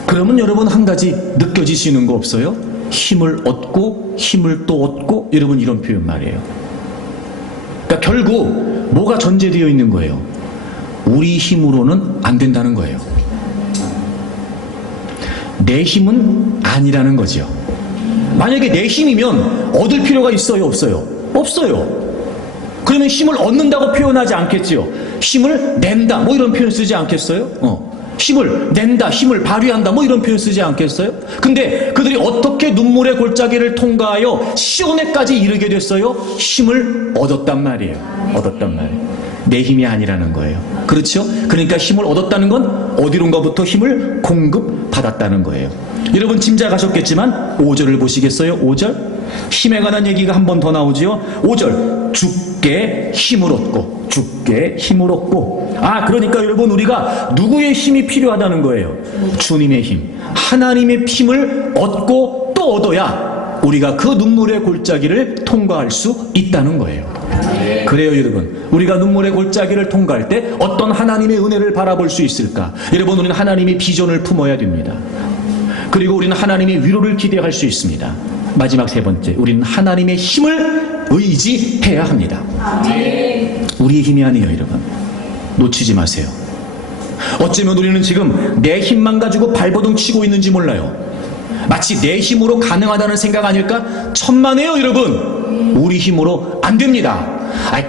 그러면 여러분 한 가지 느껴지시는 거 없어요? 힘을 얻고 힘을 또 얻고, 여러분 이런 표현 말이에요. 그러니까 결국 뭐가 전제되어 있는 거예요? 우리 힘으로는 안 된다는 거예요. 내 힘은 아니라는 거죠. 만약에 내 힘이면 얻을 필요가 있어요, 없어요? 없어요. 그러면 힘을 얻는다고 표현하지 않겠죠. 힘을 낸다 뭐 이런 표현 쓰지 않겠어요? 힘을 낸다, 힘을 발휘한다 뭐 이런 표현 쓰지 않겠어요? 근데 그들이 어떻게 눈물의 골짜기를 통과하여 시온에까지 이르게 됐어요? 힘을 얻었단 말이에요. 얻었단 말이에요. 내 힘이 아니라는 거예요. 그렇죠? 그러니까 힘을 얻었다는 건 어디론가부터 힘을 공급받았다는 거예요. 여러분 짐작하셨겠지만 5절을 보시겠어요? 5절? 힘에 관한 얘기가 한 번 더 나오지요. 5절, 주께 힘을 얻고, 주께 힘을 얻고. 아, 그러니까 여러분 우리가 누구의 힘이 필요하다는 거예요? 주님의 힘, 하나님의 힘을 얻고 또 얻어야 우리가 그 눈물의 골짜기를 통과할 수 있다는 거예요. 그래요 여러분, 우리가 눈물의 골짜기를 통과할 때 어떤 하나님의 은혜를 바라볼 수 있을까? 여러분 우리는 하나님의 비전을 품어야 됩니다. 그리고 우리는 하나님의 위로를 기대할 수 있습니다. 마지막 세 번째, 우리는 하나님의 힘을 의지해야 합니다. 우리의 힘이 아니에요 여러분, 놓치지 마세요. 어쩌면 우리는 지금 내 힘만 가지고 발버둥 치고 있는지 몰라요. 마치 내 힘으로 가능하다는 생각 아닐까? 천만에요 여러분, 우리 힘으로 안 됩니다.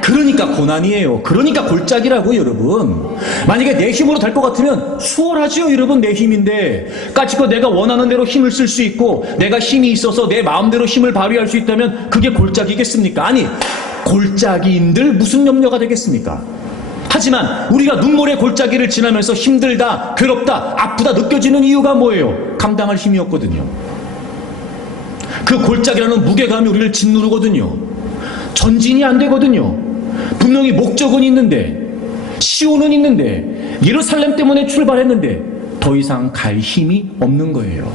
그러니까 고난이에요. 그러니까 골짜기라고 여러분. 만약에 내 힘으로 될 것 같으면 수월하지요 여러분. 내 힘인데 까짓거 내가 원하는 대로 힘을 쓸 수 있고 내가 힘이 있어서 내 마음대로 힘을 발휘할 수 있다면 그게 골짜기겠습니까? 아니, 골짜기인들 무슨 염려가 되겠습니까? 하지만 우리가 눈물의 골짜기를 지나면서 힘들다, 괴롭다, 아프다 느껴지는 이유가 뭐예요? 감당할 힘이 없거든요. 그 골짜기라는 무게감이 우리를 짓누르거든요. 전진이 안 되거든요. 분명히 목적은 있는데, 시온은 있는데, 예루살렘 때문에 출발했는데 더 이상 갈 힘이 없는 거예요.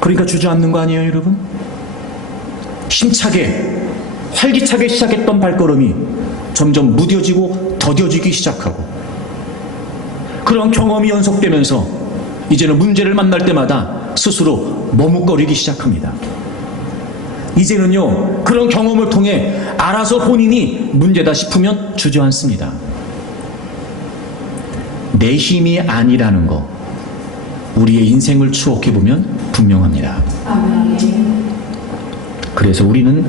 그러니까 주저앉는 거 아니에요 여러분? 힘차게 활기차게 시작했던 발걸음이 점점 무뎌지고 더뎌지기 시작하고, 그런 경험이 연속되면서 이제는 문제를 만날 때마다 스스로 머뭇거리기 시작합니다. 이제는요, 그런 경험을 통해 알아서 본인이 문제다 싶으면 주저앉습니다. 내 힘이 아니라는 거, 우리의 인생을 추억해보면 분명합니다. 그래서 우리는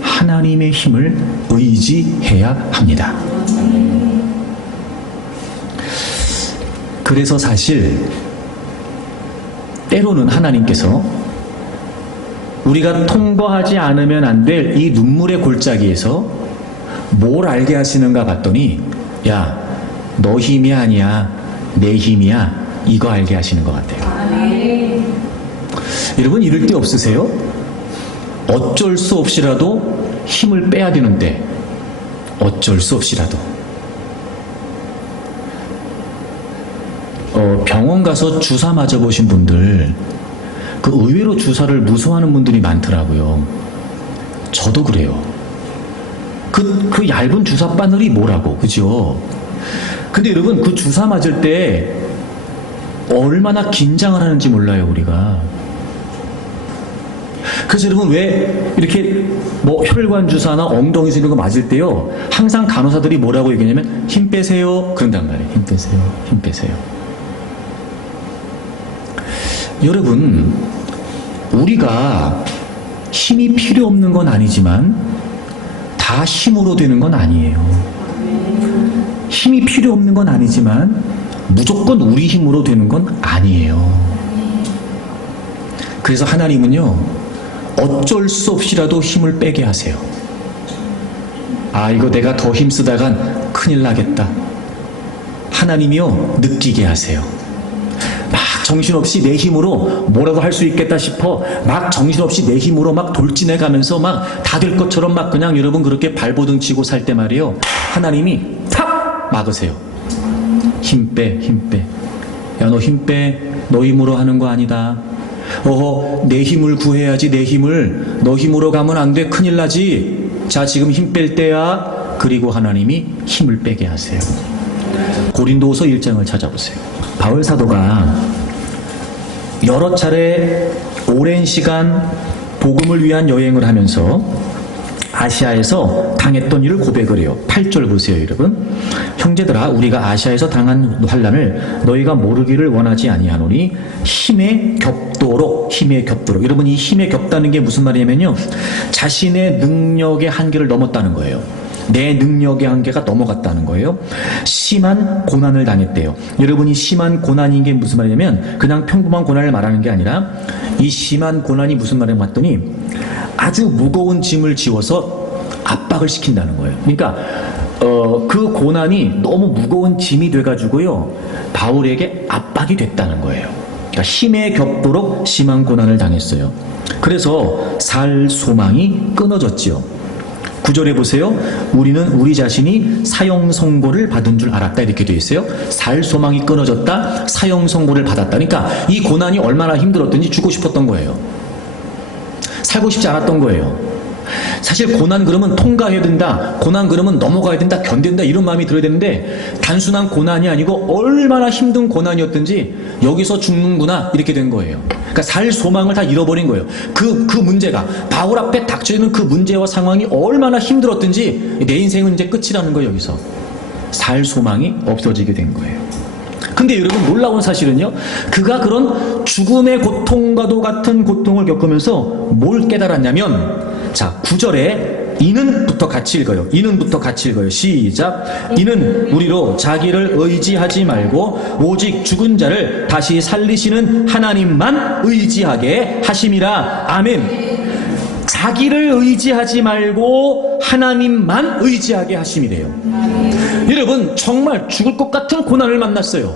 하나님의 힘을 의지해야 합니다. 그래서 사실 때로는 하나님께서 우리가 통과하지 않으면 안 될 이 눈물의 골짜기에서 뭘 알게 하시는가 봤더니, 야, 너 힘이 아니야, 내 힘이야, 이거 알게 하시는 것 같아요. 여러분, 이럴 때 없으세요? 어쩔 수 없이라도 힘을 빼야 되는데, 어쩔 수 없이라도 병원 가서 주사 맞아보신 분들, 그 의외로 주사를 무서워하는 분들이 많더라고요. 저도 그래요. 그 얇은 주사 바늘이 뭐라고, 그죠? 근데 여러분, 그 주사 맞을 때 얼마나 긴장을 하는지 몰라요, 우리가. 그래서 여러분, 왜 이렇게 뭐 혈관 주사나 엉덩이에서 이런 거 맞을 때요, 항상 간호사들이 뭐라고 얘기하냐면 힘 빼세요, 그런단 말이에요. 힘 빼세요, 힘 빼세요. 여러분, 우리가 힘이 필요 없는 건 아니지만 다 힘으로 되는 건 아니에요. 힘이 필요 없는 건 아니지만 무조건 우리 힘으로 되는 건 아니에요. 그래서 하나님은요, 어쩔 수 없이라도 힘을 빼게 하세요. 아, 이거 내가 더 힘쓰다간 큰일 나겠다. 하나님이요, 느끼게 하세요. 막 정신없이 내 힘으로 뭐라도 할 수 있겠다 싶어 막 정신없이 내 힘으로 막 돌진해 가면서 막 다 될 것처럼 막 그냥 여러분 그렇게 발버둥 치고 살 때 말이에요, 하나님이 탁 막으세요. 힘 빼, 힘 빼. 야, 너 힘 빼. 너 힘으로 하는 거 아니다. 내 힘을 구해야지. 내 힘을. 너 힘으로 가면 안 돼. 큰일 나지. 자, 지금 힘 뺄 때야. 그리고 하나님이 힘을 빼게 하세요. 고린도후서 1장을 찾아보세요. 바울 사도가 여러 차례 오랜 시간 복음을 위한 여행을 하면서 아시아에서 당했던 일을 고백을 해요. 8절 보세요, 여러분. 형제들아, 우리가 아시아에서 당한 환난을 너희가 모르기를 원하지 아니하노니 힘에 겹도록. 여러분, 이 힘에 겹다는 게 무슨 말이냐면요, 자신의 능력의 한계를 넘었다는 거예요. 내 능력의 한계가 넘어갔다는 거예요. 심한 고난을 당했대요. 여러분이 심한 고난인 게 무슨 말이냐면 그냥 평범한 고난을 말하는 게 아니라, 이 심한 고난이 무슨 말이냐고 봤더니 아주 무거운 짐을 지워서 압박을 시킨다는 거예요. 그러니까 그 고난이 너무 무거운 짐이 돼가지고요, 바울에게 압박이 됐다는 거예요. 그러니까 힘에 겹도록 심한 고난을 당했어요. 그래서 살 소망이 끊어졌지요. 9절에 보세요. 우리는 우리 자신이 사형 선고를 받은 줄 알았다, 이렇게 되어 있어요. 살 소망이 끊어졌다, 사형 선고를 받았다. 그러니까 이 고난이 얼마나 힘들었든지 죽고 싶었던 거예요. 살고 싶지 않았던 거예요. 사실 고난 그러면 통과해야 된다, 고난 그러면 넘어가야 된다, 견딘다, 이런 마음이 들어야 되는데 단순한 고난이 아니고 얼마나 힘든 고난이었든지 여기서 죽는구나, 이렇게 된 거예요. 그러니까 살 소망을 다 잃어버린 거예요. 그 문제가, 바울 앞에 닥쳐있는 그 문제와 상황이 얼마나 힘들었든지 내 인생은 이제 끝이라는 거예요. 여기서 살 소망이 없어지게 된 거예요. 근데 여러분, 놀라운 사실은요, 그가 그런 죽음의 고통과도 같은 고통을 겪으면서 뭘 깨달았냐면, 자, 9절에 이는부터 같이 읽어요. 이는부터 같이 읽어요. 시작. 이는 우리로 자기를 의지하지 말고 오직 죽은 자를 다시 살리시는 하나님만 의지하게 하심이라. 아멘. 자기를 의지하지 말고 하나님만 의지하게 하심이래요. 여러분, 정말 죽을 것 같은 고난을 만났어요.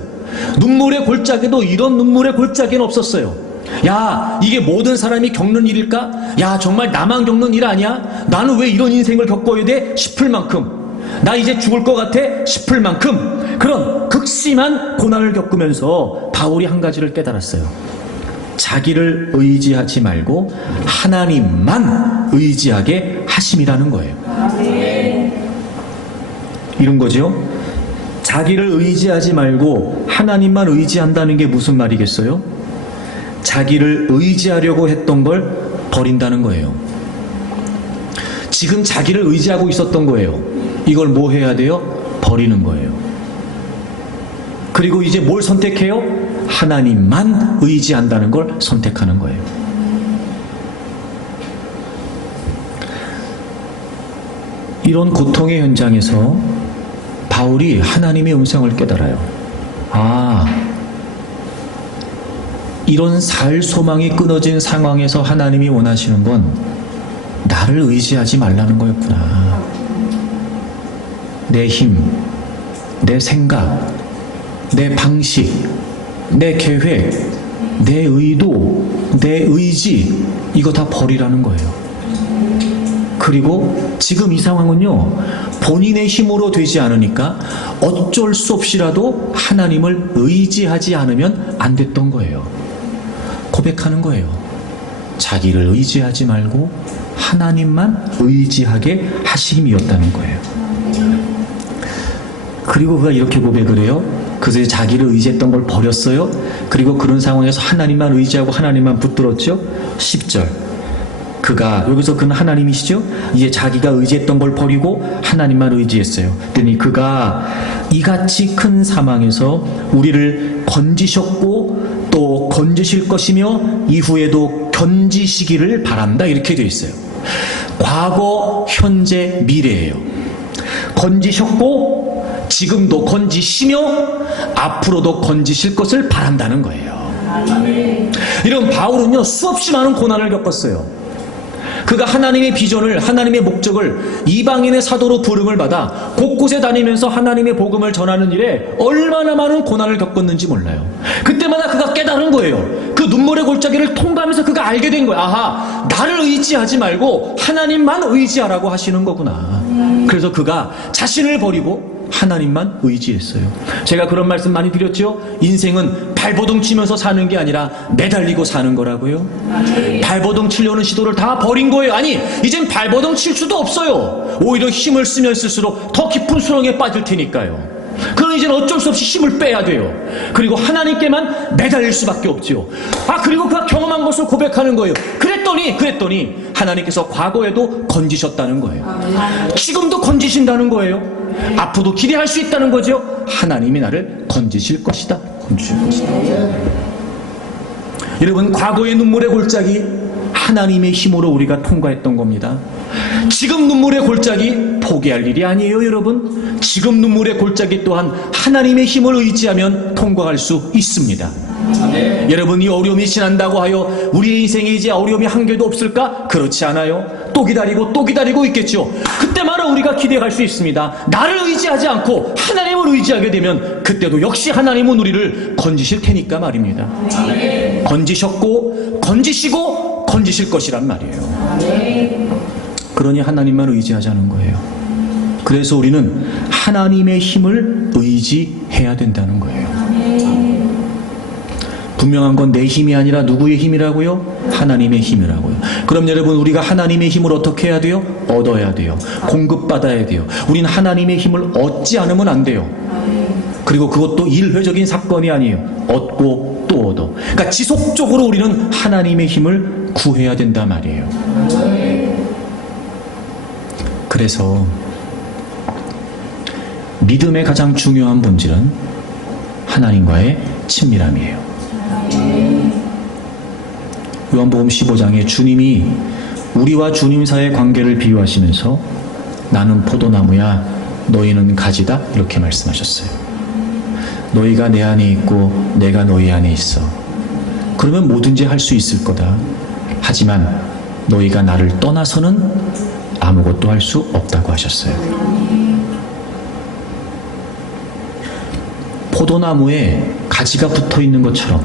눈물의 골짜기도 이런 눈물의 골짜기는 없었어요. 야, 이게 모든 사람이 겪는 일일까? 야, 정말 나만 겪는 일 아니야? 나는 왜 이런 인생을 겪어야 돼? 싶을 만큼, 나 이제 죽을 것 같아? 싶을 만큼 그런 극심한 고난을 겪으면서 바울이 한 가지를 깨달았어요. 자기를 의지하지 말고 하나님만 의지하게 하심이라는 거예요. 이런 거죠. 자기를 의지하지 말고 하나님만 의지한다는 게 무슨 말이겠어요? 자기를 의지하려고 했던 걸 버린다는 거예요. 지금 자기를 의지하고 있었던 거예요. 이걸 뭐 해야 돼요? 버리는 거예요. 그리고 이제 뭘 선택해요? 하나님만 의지한다는 걸 선택하는 거예요. 이런 고통의 현장에서 바울이 하나님의 음성을 깨달아요. 이런 살 소망이 끊어진 상황에서 하나님이 원하시는 건 나를 의지하지 말라는 거였구나. 내 힘, 내 생각, 내 방식, 내 계획, 내 의도, 내 의지, 이거 다 버리라는 거예요. 그리고 지금 이 상황은요, 본인의 힘으로 되지 않으니까 어쩔 수 없이라도 하나님을 의지하지 않으면 안 됐던 거예요. 고백하는 거예요. 자기를 의지하지 말고 하나님만 의지하게 하심이었다는 거예요. 그리고 그가 이렇게 고백을 해요. 그래서 자기를 의지했던 걸 버렸어요. 그리고 그런 상황에서 하나님만 의지하고 하나님만 붙들었죠. 10절. 여기서 그는 하나님이시죠? 이제 자기가 의지했던 걸 버리고 하나님만 의지했어요. 그랬더니 그가 이같이 큰 사망에서 우리를 건지셨고 또 건지실 것이며 이후에도 건지시기를 바란다. 이렇게 되어 있어요. 과거, 현재, 미래예요. 건지셨고 지금도 건지시며 앞으로도 건지실 것을 바란다는 거예요. 이런 바울은요, 수없이 많은 고난을 겪었어요. 그가 하나님의 비전을, 하나님의 목적을 이방인의 사도로 부름을 받아 곳곳에 다니면서 하나님의 복음을 전하는 일에 얼마나 많은 고난을 겪었는지 몰라요. 그때마다 그가 깨달은 거예요. 그 눈물의 골짜기를 통과하면서 그가 알게 된 거예요. 나를 의지하지 말고 하나님만 의지하라고 하시는 거구나. 그래서 그가 자신을 버리고 하나님만 의지했어요. 제가 그런 말씀 많이 드렸죠? 인생은 발버둥 치면서 사는 게 아니라 매달리고 사는 거라고요. 발버둥 치려는 시도를 다 버린 거예요. 아니, 이젠 발버둥 칠 수도 없어요. 오히려 힘을 쓰면 쓸수록 더 깊은 수렁에 빠질 테니까요. 그럼 이제는 어쩔 수 없이 힘을 빼야 돼요. 그리고 하나님께만 매달릴 수밖에 없죠. 그리고 그가 경험한 것을 고백하는 거예요. 그랬더니 하나님께서 과거에도 건지셨다는 거예요. 지금도 건지신다는 거예요. 앞으로도 기대할 수 있다는 거죠. 하나님이 나를 건지실 것이다. 건지실 것이다. 여러분, 과거의 눈물의 골짜기 하나님의 힘으로 우리가 통과했던 겁니다. 지금 눈물의 골짜기 포기할 일이 아니에요, 여러분. 지금 눈물의 골짜기 또한 하나님의 힘을 의지하면 통과할 수 있습니다. 여러분, 이 어려움이 지난다고 하여 우리의 인생에 이제 어려움이 한 개도 없을까? 그렇지 않아요. 또 기다리고 있겠죠. 그때마다 우리가 기대할 수 있습니다. 나를 의지하지 않고 하나님을 의지하게 되면 그때도 역시 하나님은 우리를 건지실 테니까 말입니다. 건지셨고 건지시고 건지실 것이란 말이에요. 그러니 하나님만 의지하자는 거예요. 그래서 우리는 하나님의 힘을 의지해야 된다는 거예요. 분명한 건 내 힘이 아니라 누구의 힘이라고요? 하나님의 힘이라고요. 그럼 여러분, 우리가 하나님의 힘을 어떻게 해야 돼요? 얻어야 돼요. 공급받아야 돼요. 우린 하나님의 힘을 얻지 않으면 안 돼요. 그리고 그것도 일회적인 사건이 아니에요. 얻고 또 얻어. 그러니까 지속적으로 우리는 하나님의 힘을 구해야 된단 말이에요. 그래서 믿음의 가장 중요한 본질은 하나님과의 친밀함이에요. 요한복음 15장에 주님이 우리와 주님 사이의 관계를 비유하시면서 나는 포도나무야 너희는 가지다 이렇게 말씀하셨어요. 너희가 내 안에 있고 내가 너희 안에 있어. 그러면 뭐든지 할 수 있을 거다. 하지만 너희가 나를 떠나서는 아무것도 할 수 없다고 하셨어요. 포도나무에 가지가 붙어 있는 것처럼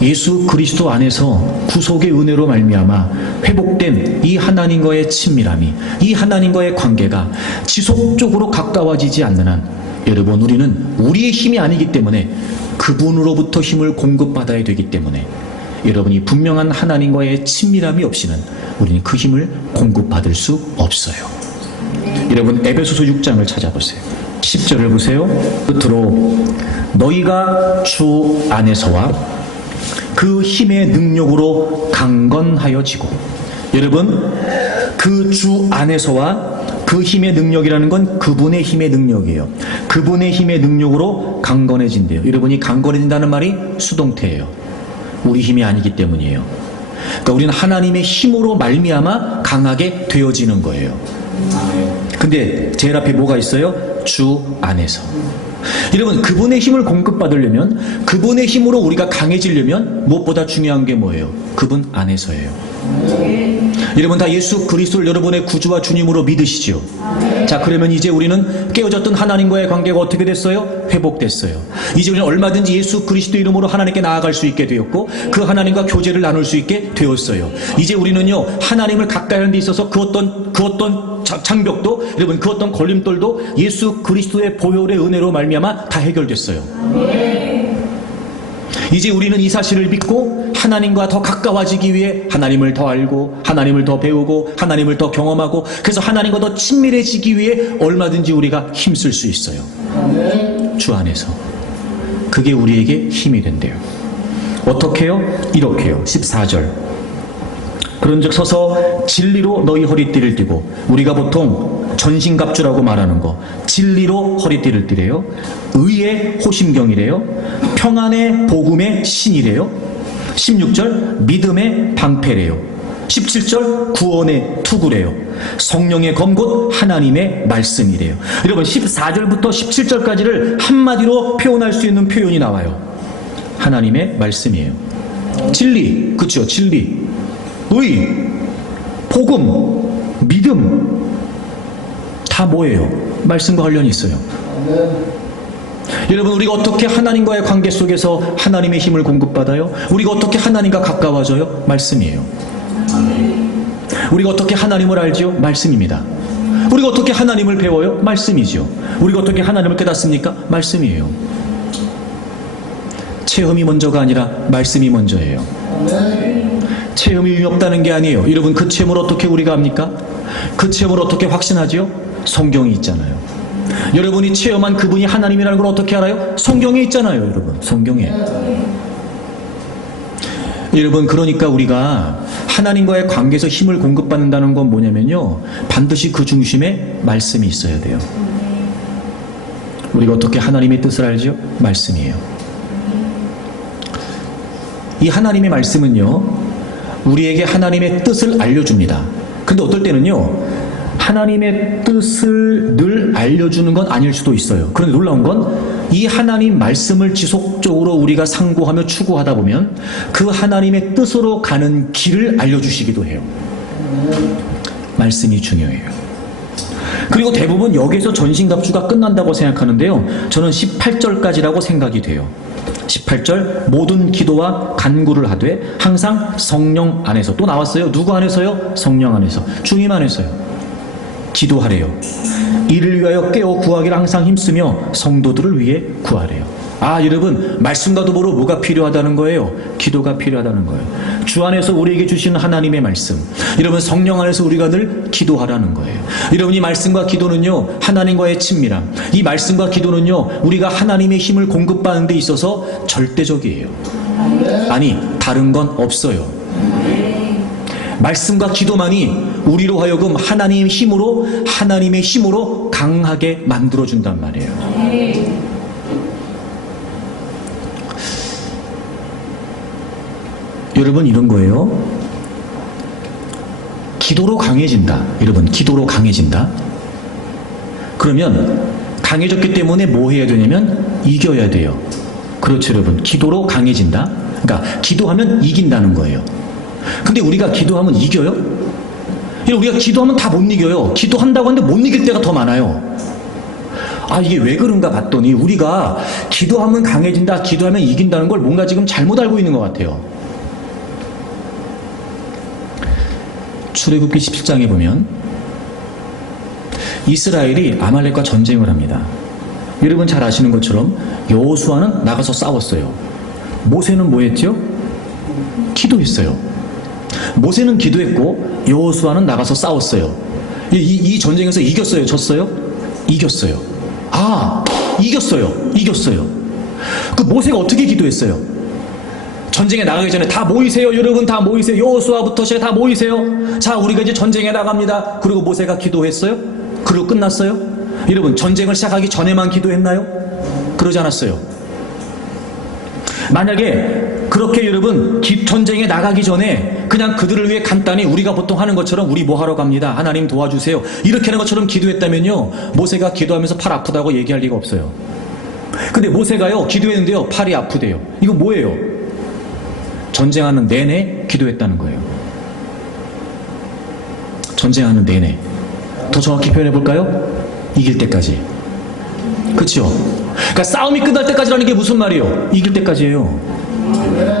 예수 그리스도 안에서 구속의 은혜로 말미암아 회복된 이 하나님과의 친밀함이, 이 하나님과의 관계가 지속적으로 가까워지지 않는 한 여러분, 우리는 우리의 힘이 아니기 때문에 그분으로부터 힘을 공급받아야 되기 때문에 여러분이 분명한 하나님과의 친밀함이 없이는 우리는 그 힘을 공급받을 수 없어요. 여러분 에베소서 6장을 찾아보세요. 10절을 보세요. 끝으로 너희가 주 안에서와 그 힘의 능력으로 강건하여지고, 여러분 그 주 안에서와 그 힘의 능력이라는 건 그분의 힘의 능력이에요. 그분의 힘의 능력으로 강건해진대요. 여러분이 강건해진다는 말이 수동태예요. 우리 힘이 아니기 때문이에요. 그러니까 우리는 하나님의 힘으로 말미암아 강하게 되어지는 거예요. 근데 제일 앞에 뭐가 있어요? 주 안에서. 여러분 그분의 힘을 공급받으려면, 그분의 힘으로 우리가 강해지려면 무엇보다 중요한 게 뭐예요? 그분 안에서예요. 여러분 다 예수 그리스도를 여러분의 구주와 주님으로 믿으시죠? 자, 그러면 이제 우리는 깨어졌던 하나님과의 관계가 어떻게 됐어요? 회복됐어요. 이제 우리는 얼마든지 예수 그리스도 이름으로 하나님께 나아갈 수 있게 되었고, 그 하나님과 교제를 나눌 수 있게 되었어요. 이제 우리는요 하나님을 가까이 하는 데 있어서 그 어떤 장벽도, 여러분 그 어떤 걸림돌도 예수 그리스도의 보혈의 은혜로 말미암아 다 해결됐어요. 이제 우리는 이 사실을 믿고 하나님과 더 가까워지기 위해 하나님을 더 알고, 하나님을 더 배우고, 하나님을 더 경험하고, 그래서 하나님과 더 친밀해지기 위해 얼마든지 우리가 힘쓸 수 있어요. 주 안에서. 그게 우리에게 힘이 된대요. 어떻게요? 이렇게요. 14절. 그런즉 서서 진리로 너희 허리띠를 띠고, 우리가 보통 전신갑주라고 말하는 거, 진리로 허리띠를 띠래요. 의의 호심경이래요. 평안의 복음의 신이래요. 16절 믿음의 방패래요. 17절 구원의 투구래요. 성령의 검곧 하나님의 말씀이래요. 여러분 14절부터 17절까지를 한마디로 표현할 수 있는 표현이 나와요. 하나님의 말씀이에요. 진리, 그렇죠? 진리, 의, 복음, 믿음, 다 뭐예요? 말씀과 관련이 있어요. 여러분 우리가 어떻게 하나님과의 관계 속에서 하나님의 힘을 공급받아요? 우리가 어떻게 하나님과 가까워져요? 말씀이에요. 우리가 어떻게 하나님을 알죠? 말씀입니다. 우리가 어떻게 하나님을 배워요? 말씀이죠. 우리가 어떻게 하나님을 깨닫습니까? 말씀이에요. 체험이 먼저가 아니라 말씀이 먼저예요. 체험이 의미 없다는 게 아니에요. 여러분 그 체험을 어떻게 우리가 합니까? 그 체험을 어떻게 확신하죠? 성경이 있잖아요. 여러분이 체험한 그분이 하나님이라는 걸 어떻게 알아요? 성경에 있잖아요. 여러분 성경에. 여러분 그러니까 우리가 하나님과의 관계에서 힘을 공급받는다는 건 뭐냐면요, 반드시 그 중심에 말씀이 있어야 돼요. 우리가 어떻게 하나님의 뜻을 알죠? 말씀이에요. 이 하나님의 말씀은요 우리에게 하나님의 뜻을 알려줍니다. 근데 어떨 때는요 하나님의 뜻을 늘 알려주는 건 아닐 수도 있어요. 그런데 놀라운 건 이 하나님 말씀을 지속적으로 우리가 상고하며 추구하다 보면 그 하나님의 뜻으로 가는 길을 알려주시기도 해요. 말씀이 중요해요. 그리고 대부분 여기에서 전신갑주가 끝난다고 생각하는데요, 저는 18절까지라고 생각이 돼요. 18절 모든 기도와 간구를 하되 항상 성령 안에서. 또 나왔어요. 누구 안에서요? 성령 안에서. 주님 안에서요. 기도하래요. 이를 위하여 깨어 구하기를 항상 힘쓰며 성도들을 위해 구하래요. 아, 여러분 말씀과 더불어 뭐가 필요하다는 거예요? 기도가 필요하다는 거예요. 주 안에서 우리에게 주시는 하나님의 말씀, 여러분 성령 안에서 우리가 늘 기도하라는 거예요. 여러분 이 말씀과 기도는요 하나님과의 친밀함, 이 말씀과 기도는요 우리가 하나님의 힘을 공급받는 데 있어서 절대적이에요. 아니 다른 건 없어요. 말씀과 기도만이 우리로 하여금 하나님의 힘으로 강하게 만들어준단 말이에요. 여러분 이런 거예요. 기도로 강해진다. 여러분 기도로 강해진다. 그러면 강해졌기 때문에 뭐 해야 되냐면 이겨야 돼요. 그렇죠 여러분. 기도로 강해진다. 그러니까 기도하면 이긴다는 거예요. 근데 우리가 기도하면 이겨요? 우리가 기도하면 다 못 이겨요. 기도한다고 하는데 못 이길 때가 더 많아요. 아, 이게 왜 그런가 봤더니 우리가 기도하면 강해진다, 기도하면 이긴다는 걸 뭔가 지금 잘못 알고 있는 것 같아요. 출애굽기 17장에 보면 이스라엘이 아말렉과 전쟁을 합니다. 여러분 잘 아시는 것처럼 여호수아는 나가서 싸웠어요. 모세는 뭐 했죠? 기도했어요. 모세는 기도했고 여호수아는 나가서 싸웠어요. 이 전쟁에서 이겼어요? 졌어요? 이겼어요. 아, 이겼어요. 그 모세가 어떻게 기도했어요? 전쟁에 나가기 전에 다 모이세요. 여러분 다 모이세요. 여호수아부터 시작해 다 모이세요. 자, 우리가 이제 전쟁에 나갑니다. 그리고 모세가 기도했어요? 그리고 끝났어요? 여러분, 전쟁을 시작하기 전에만 기도했나요? 그러지 않았어요. 만약에 그렇게 여러분 전쟁에 나가기 전에 그냥 그들을 위해 간단히 우리가 보통 하는 것처럼 우리 뭐 하러 갑니다. 하나님 도와주세요. 이렇게 하는 것처럼 기도했다면요, 모세가 기도하면서 팔 아프다고 얘기할 리가 없어요. 근데 모세가요, 기도했는데요, 팔이 아프대요. 이거 뭐예요? 전쟁하는 내내 기도했다는 거예요. 전쟁하는 내내. 더 정확히 표현해 볼까요? 이길 때까지. 그렇죠? 그러니까 싸움이 끝날 때까지라는 게 무슨 말이에요? 이길 때까지예요.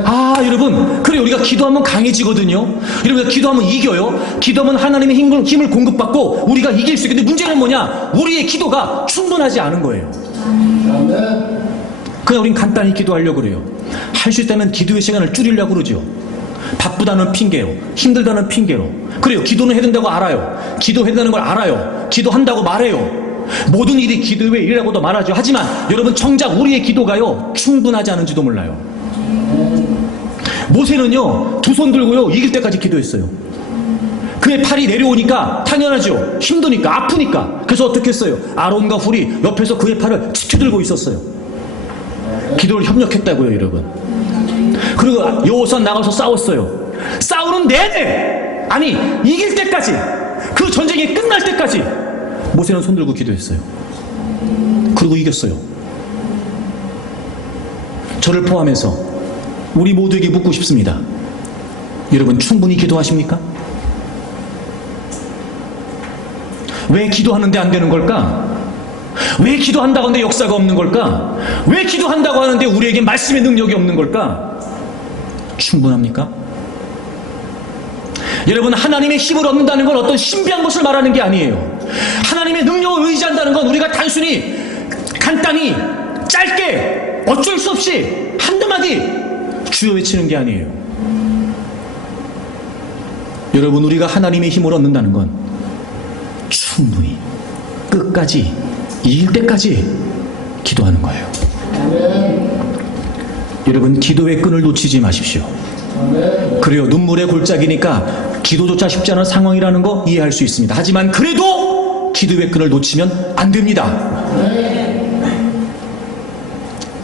아, 여러분, 그래, 우리가 기도하면 강해지거든요. 여러분, 기도하면 이겨요. 기도하면 하나님의 힘을 공급받고 우리가 이길 수 있는데, 문제는 뭐냐? 우리의 기도가 충분하지 않은 거예요. 그냥 우린 간단히 기도하려고 그래요. 할 수 있다면 기도의 시간을 줄이려고 그러죠. 바쁘다는 핑계로, 힘들다는 핑계로. 그래요, 기도는 해야 된다고 알아요. 기도해야 된다는 걸 알아요. 기도한다고 말해요. 모든 일이 기도의 일이라고도 말하죠. 하지만 여러분, 정작 우리의 기도가요, 충분하지 않은지도 몰라요. 모세는요, 두 손 들고요, 이길 때까지 기도했어요. 그의 팔이 내려오니까 당연하죠. 힘드니까, 아프니까. 그래서 어떻게 했어요? 아론과 훌이 옆에서 그의 팔을 지켜들고 있었어요. 기도를 협력했다고요, 여러분. 그리고 여호수아 나가서 싸웠어요. 싸우는 내내, 아니 이길 때까지, 그 전쟁이 끝날 때까지 모세는 손 들고 기도했어요. 그리고 이겼어요. 저를 포함해서 우리 모두에게 묻고 싶습니다. 여러분, 충분히 기도하십니까? 왜 기도하는데 안 되는 걸까? 왜 기도한다고 하는데 역사가 없는 걸까? 왜 기도한다고 하는데 우리에게 말씀의 능력이 없는 걸까? 충분합니까? 여러분, 하나님의 힘을 얻는다는 건 어떤 신비한 것을 말하는 게 아니에요. 하나님의 능력을 의지한다는 건 우리가 단순히 간단히 짧게 어쩔 수 없이 한두 마디 주여 외치는 게 아니에요. 여러분, 우리가 하나님의 힘을 얻는다는 건 충분히 끝까지, 이길 때까지 기도하는 거예요. 여러분, 기도의 끈을 놓치지 마십시오. 그래요, 눈물의 골짜기니까 기도조차 쉽지 않은 상황이라는 거 이해할 수 있습니다. 하지만 그래도 기도의 끈을 놓치면 안 됩니다.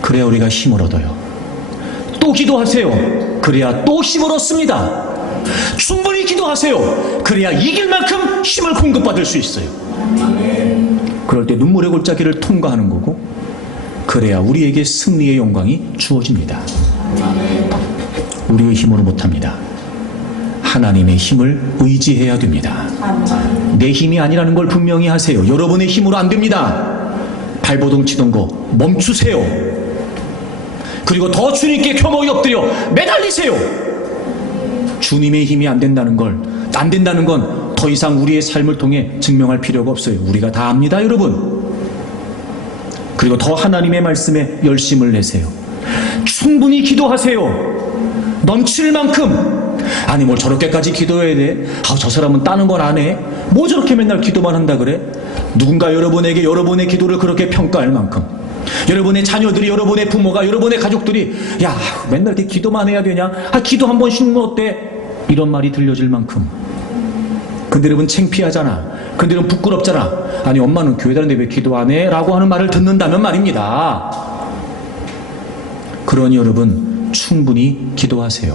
그래야 우리가 힘을 얻어요. 또 기도하세요. 그래야 또 힘을 얻습니다. 충분히 기도하세요. 그래야 이길 만큼 힘을 공급받을 수 있어요. 그럴 때 눈물의 골짜기를 통과하는 거고, 그래야 우리에게 승리의 영광이 주어집니다. 우리의 힘으로 못합니다. 하나님의 힘을 의지해야 됩니다. 내 힘이 아니라는 걸 분명히 하세요. 여러분의 힘으로 안 됩니다. 발버둥 치던 거 멈추세요. 그리고 더 주님께 겸허히 엎드려 매달리세요. 주님의 힘이 안 된다는 건 더 이상 우리의 삶을 통해 증명할 필요가 없어요. 우리가 다 압니다, 여러분. 그리고 더 하나님의 말씀에 열심을 내세요. 충분히 기도하세요. 넘칠 만큼. 아니, 뭘 저렇게까지 기도해야 돼? 저 사람은 따는 건 안 해? 뭐 저렇게 맨날 기도만 한다 그래? 누군가 여러분에게 여러분의 기도를 그렇게 평가할 만큼, 여러분의 자녀들이, 여러분의 부모가, 여러분의 가족들이, 야, 맨날 이렇게 기도만 해야 되냐? 기도 한 번 쉬는 건 어때? 이런 말이 들려질 만큼. 근데 여러분, 창피하잖아. 근데 여러분, 부끄럽잖아. 아니, 엄마는 교회 다니는데 왜 기도 안 해? 라고 하는 말을 듣는다면 말입니다. 그러니 여러분, 충분히 기도하세요.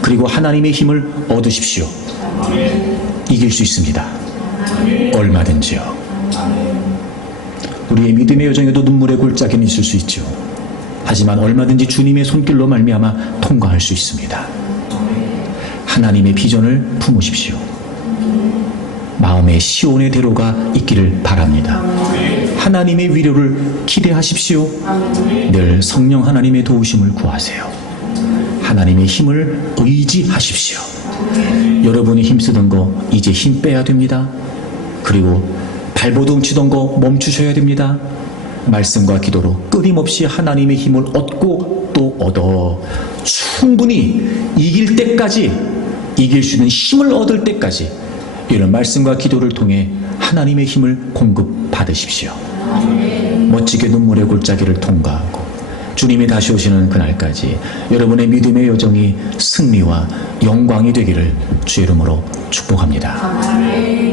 그리고 하나님의 힘을 얻으십시오. 이길 수 있습니다. 얼마든지요. 우리의 믿음의 여정에도 눈물의 골짜기는 있을 수 있죠. 하지만 얼마든지 주님의 손길로 말미암아 통과할 수 있습니다. 하나님의 비전을 품으십시오. 마음에 시온의 대로가 있기를 바랍니다. 하나님의 위로를 기대하십시오. 늘 성령 하나님의 도우심을 구하세요. 하나님의 힘을 의지하십시오. 여러분이 힘쓰던 거 이제 힘 빼야 됩니다. 그리고 발버둥 치던 거 멈추셔야 됩니다. 말씀과 기도로 끊임없이 하나님의 힘을 얻고 또 얻어 충분히 이길 때까지, 이길 수 있는 힘을 얻을 때까지 이런 말씀과 기도를 통해 하나님의 힘을 공급받으십시오. 멋지게 눈물의 골짜기를 통과하고 주님이 다시 오시는 그날까지 여러분의 믿음의 여정이 승리와 영광이 되기를 주의 이름으로 축복합니다.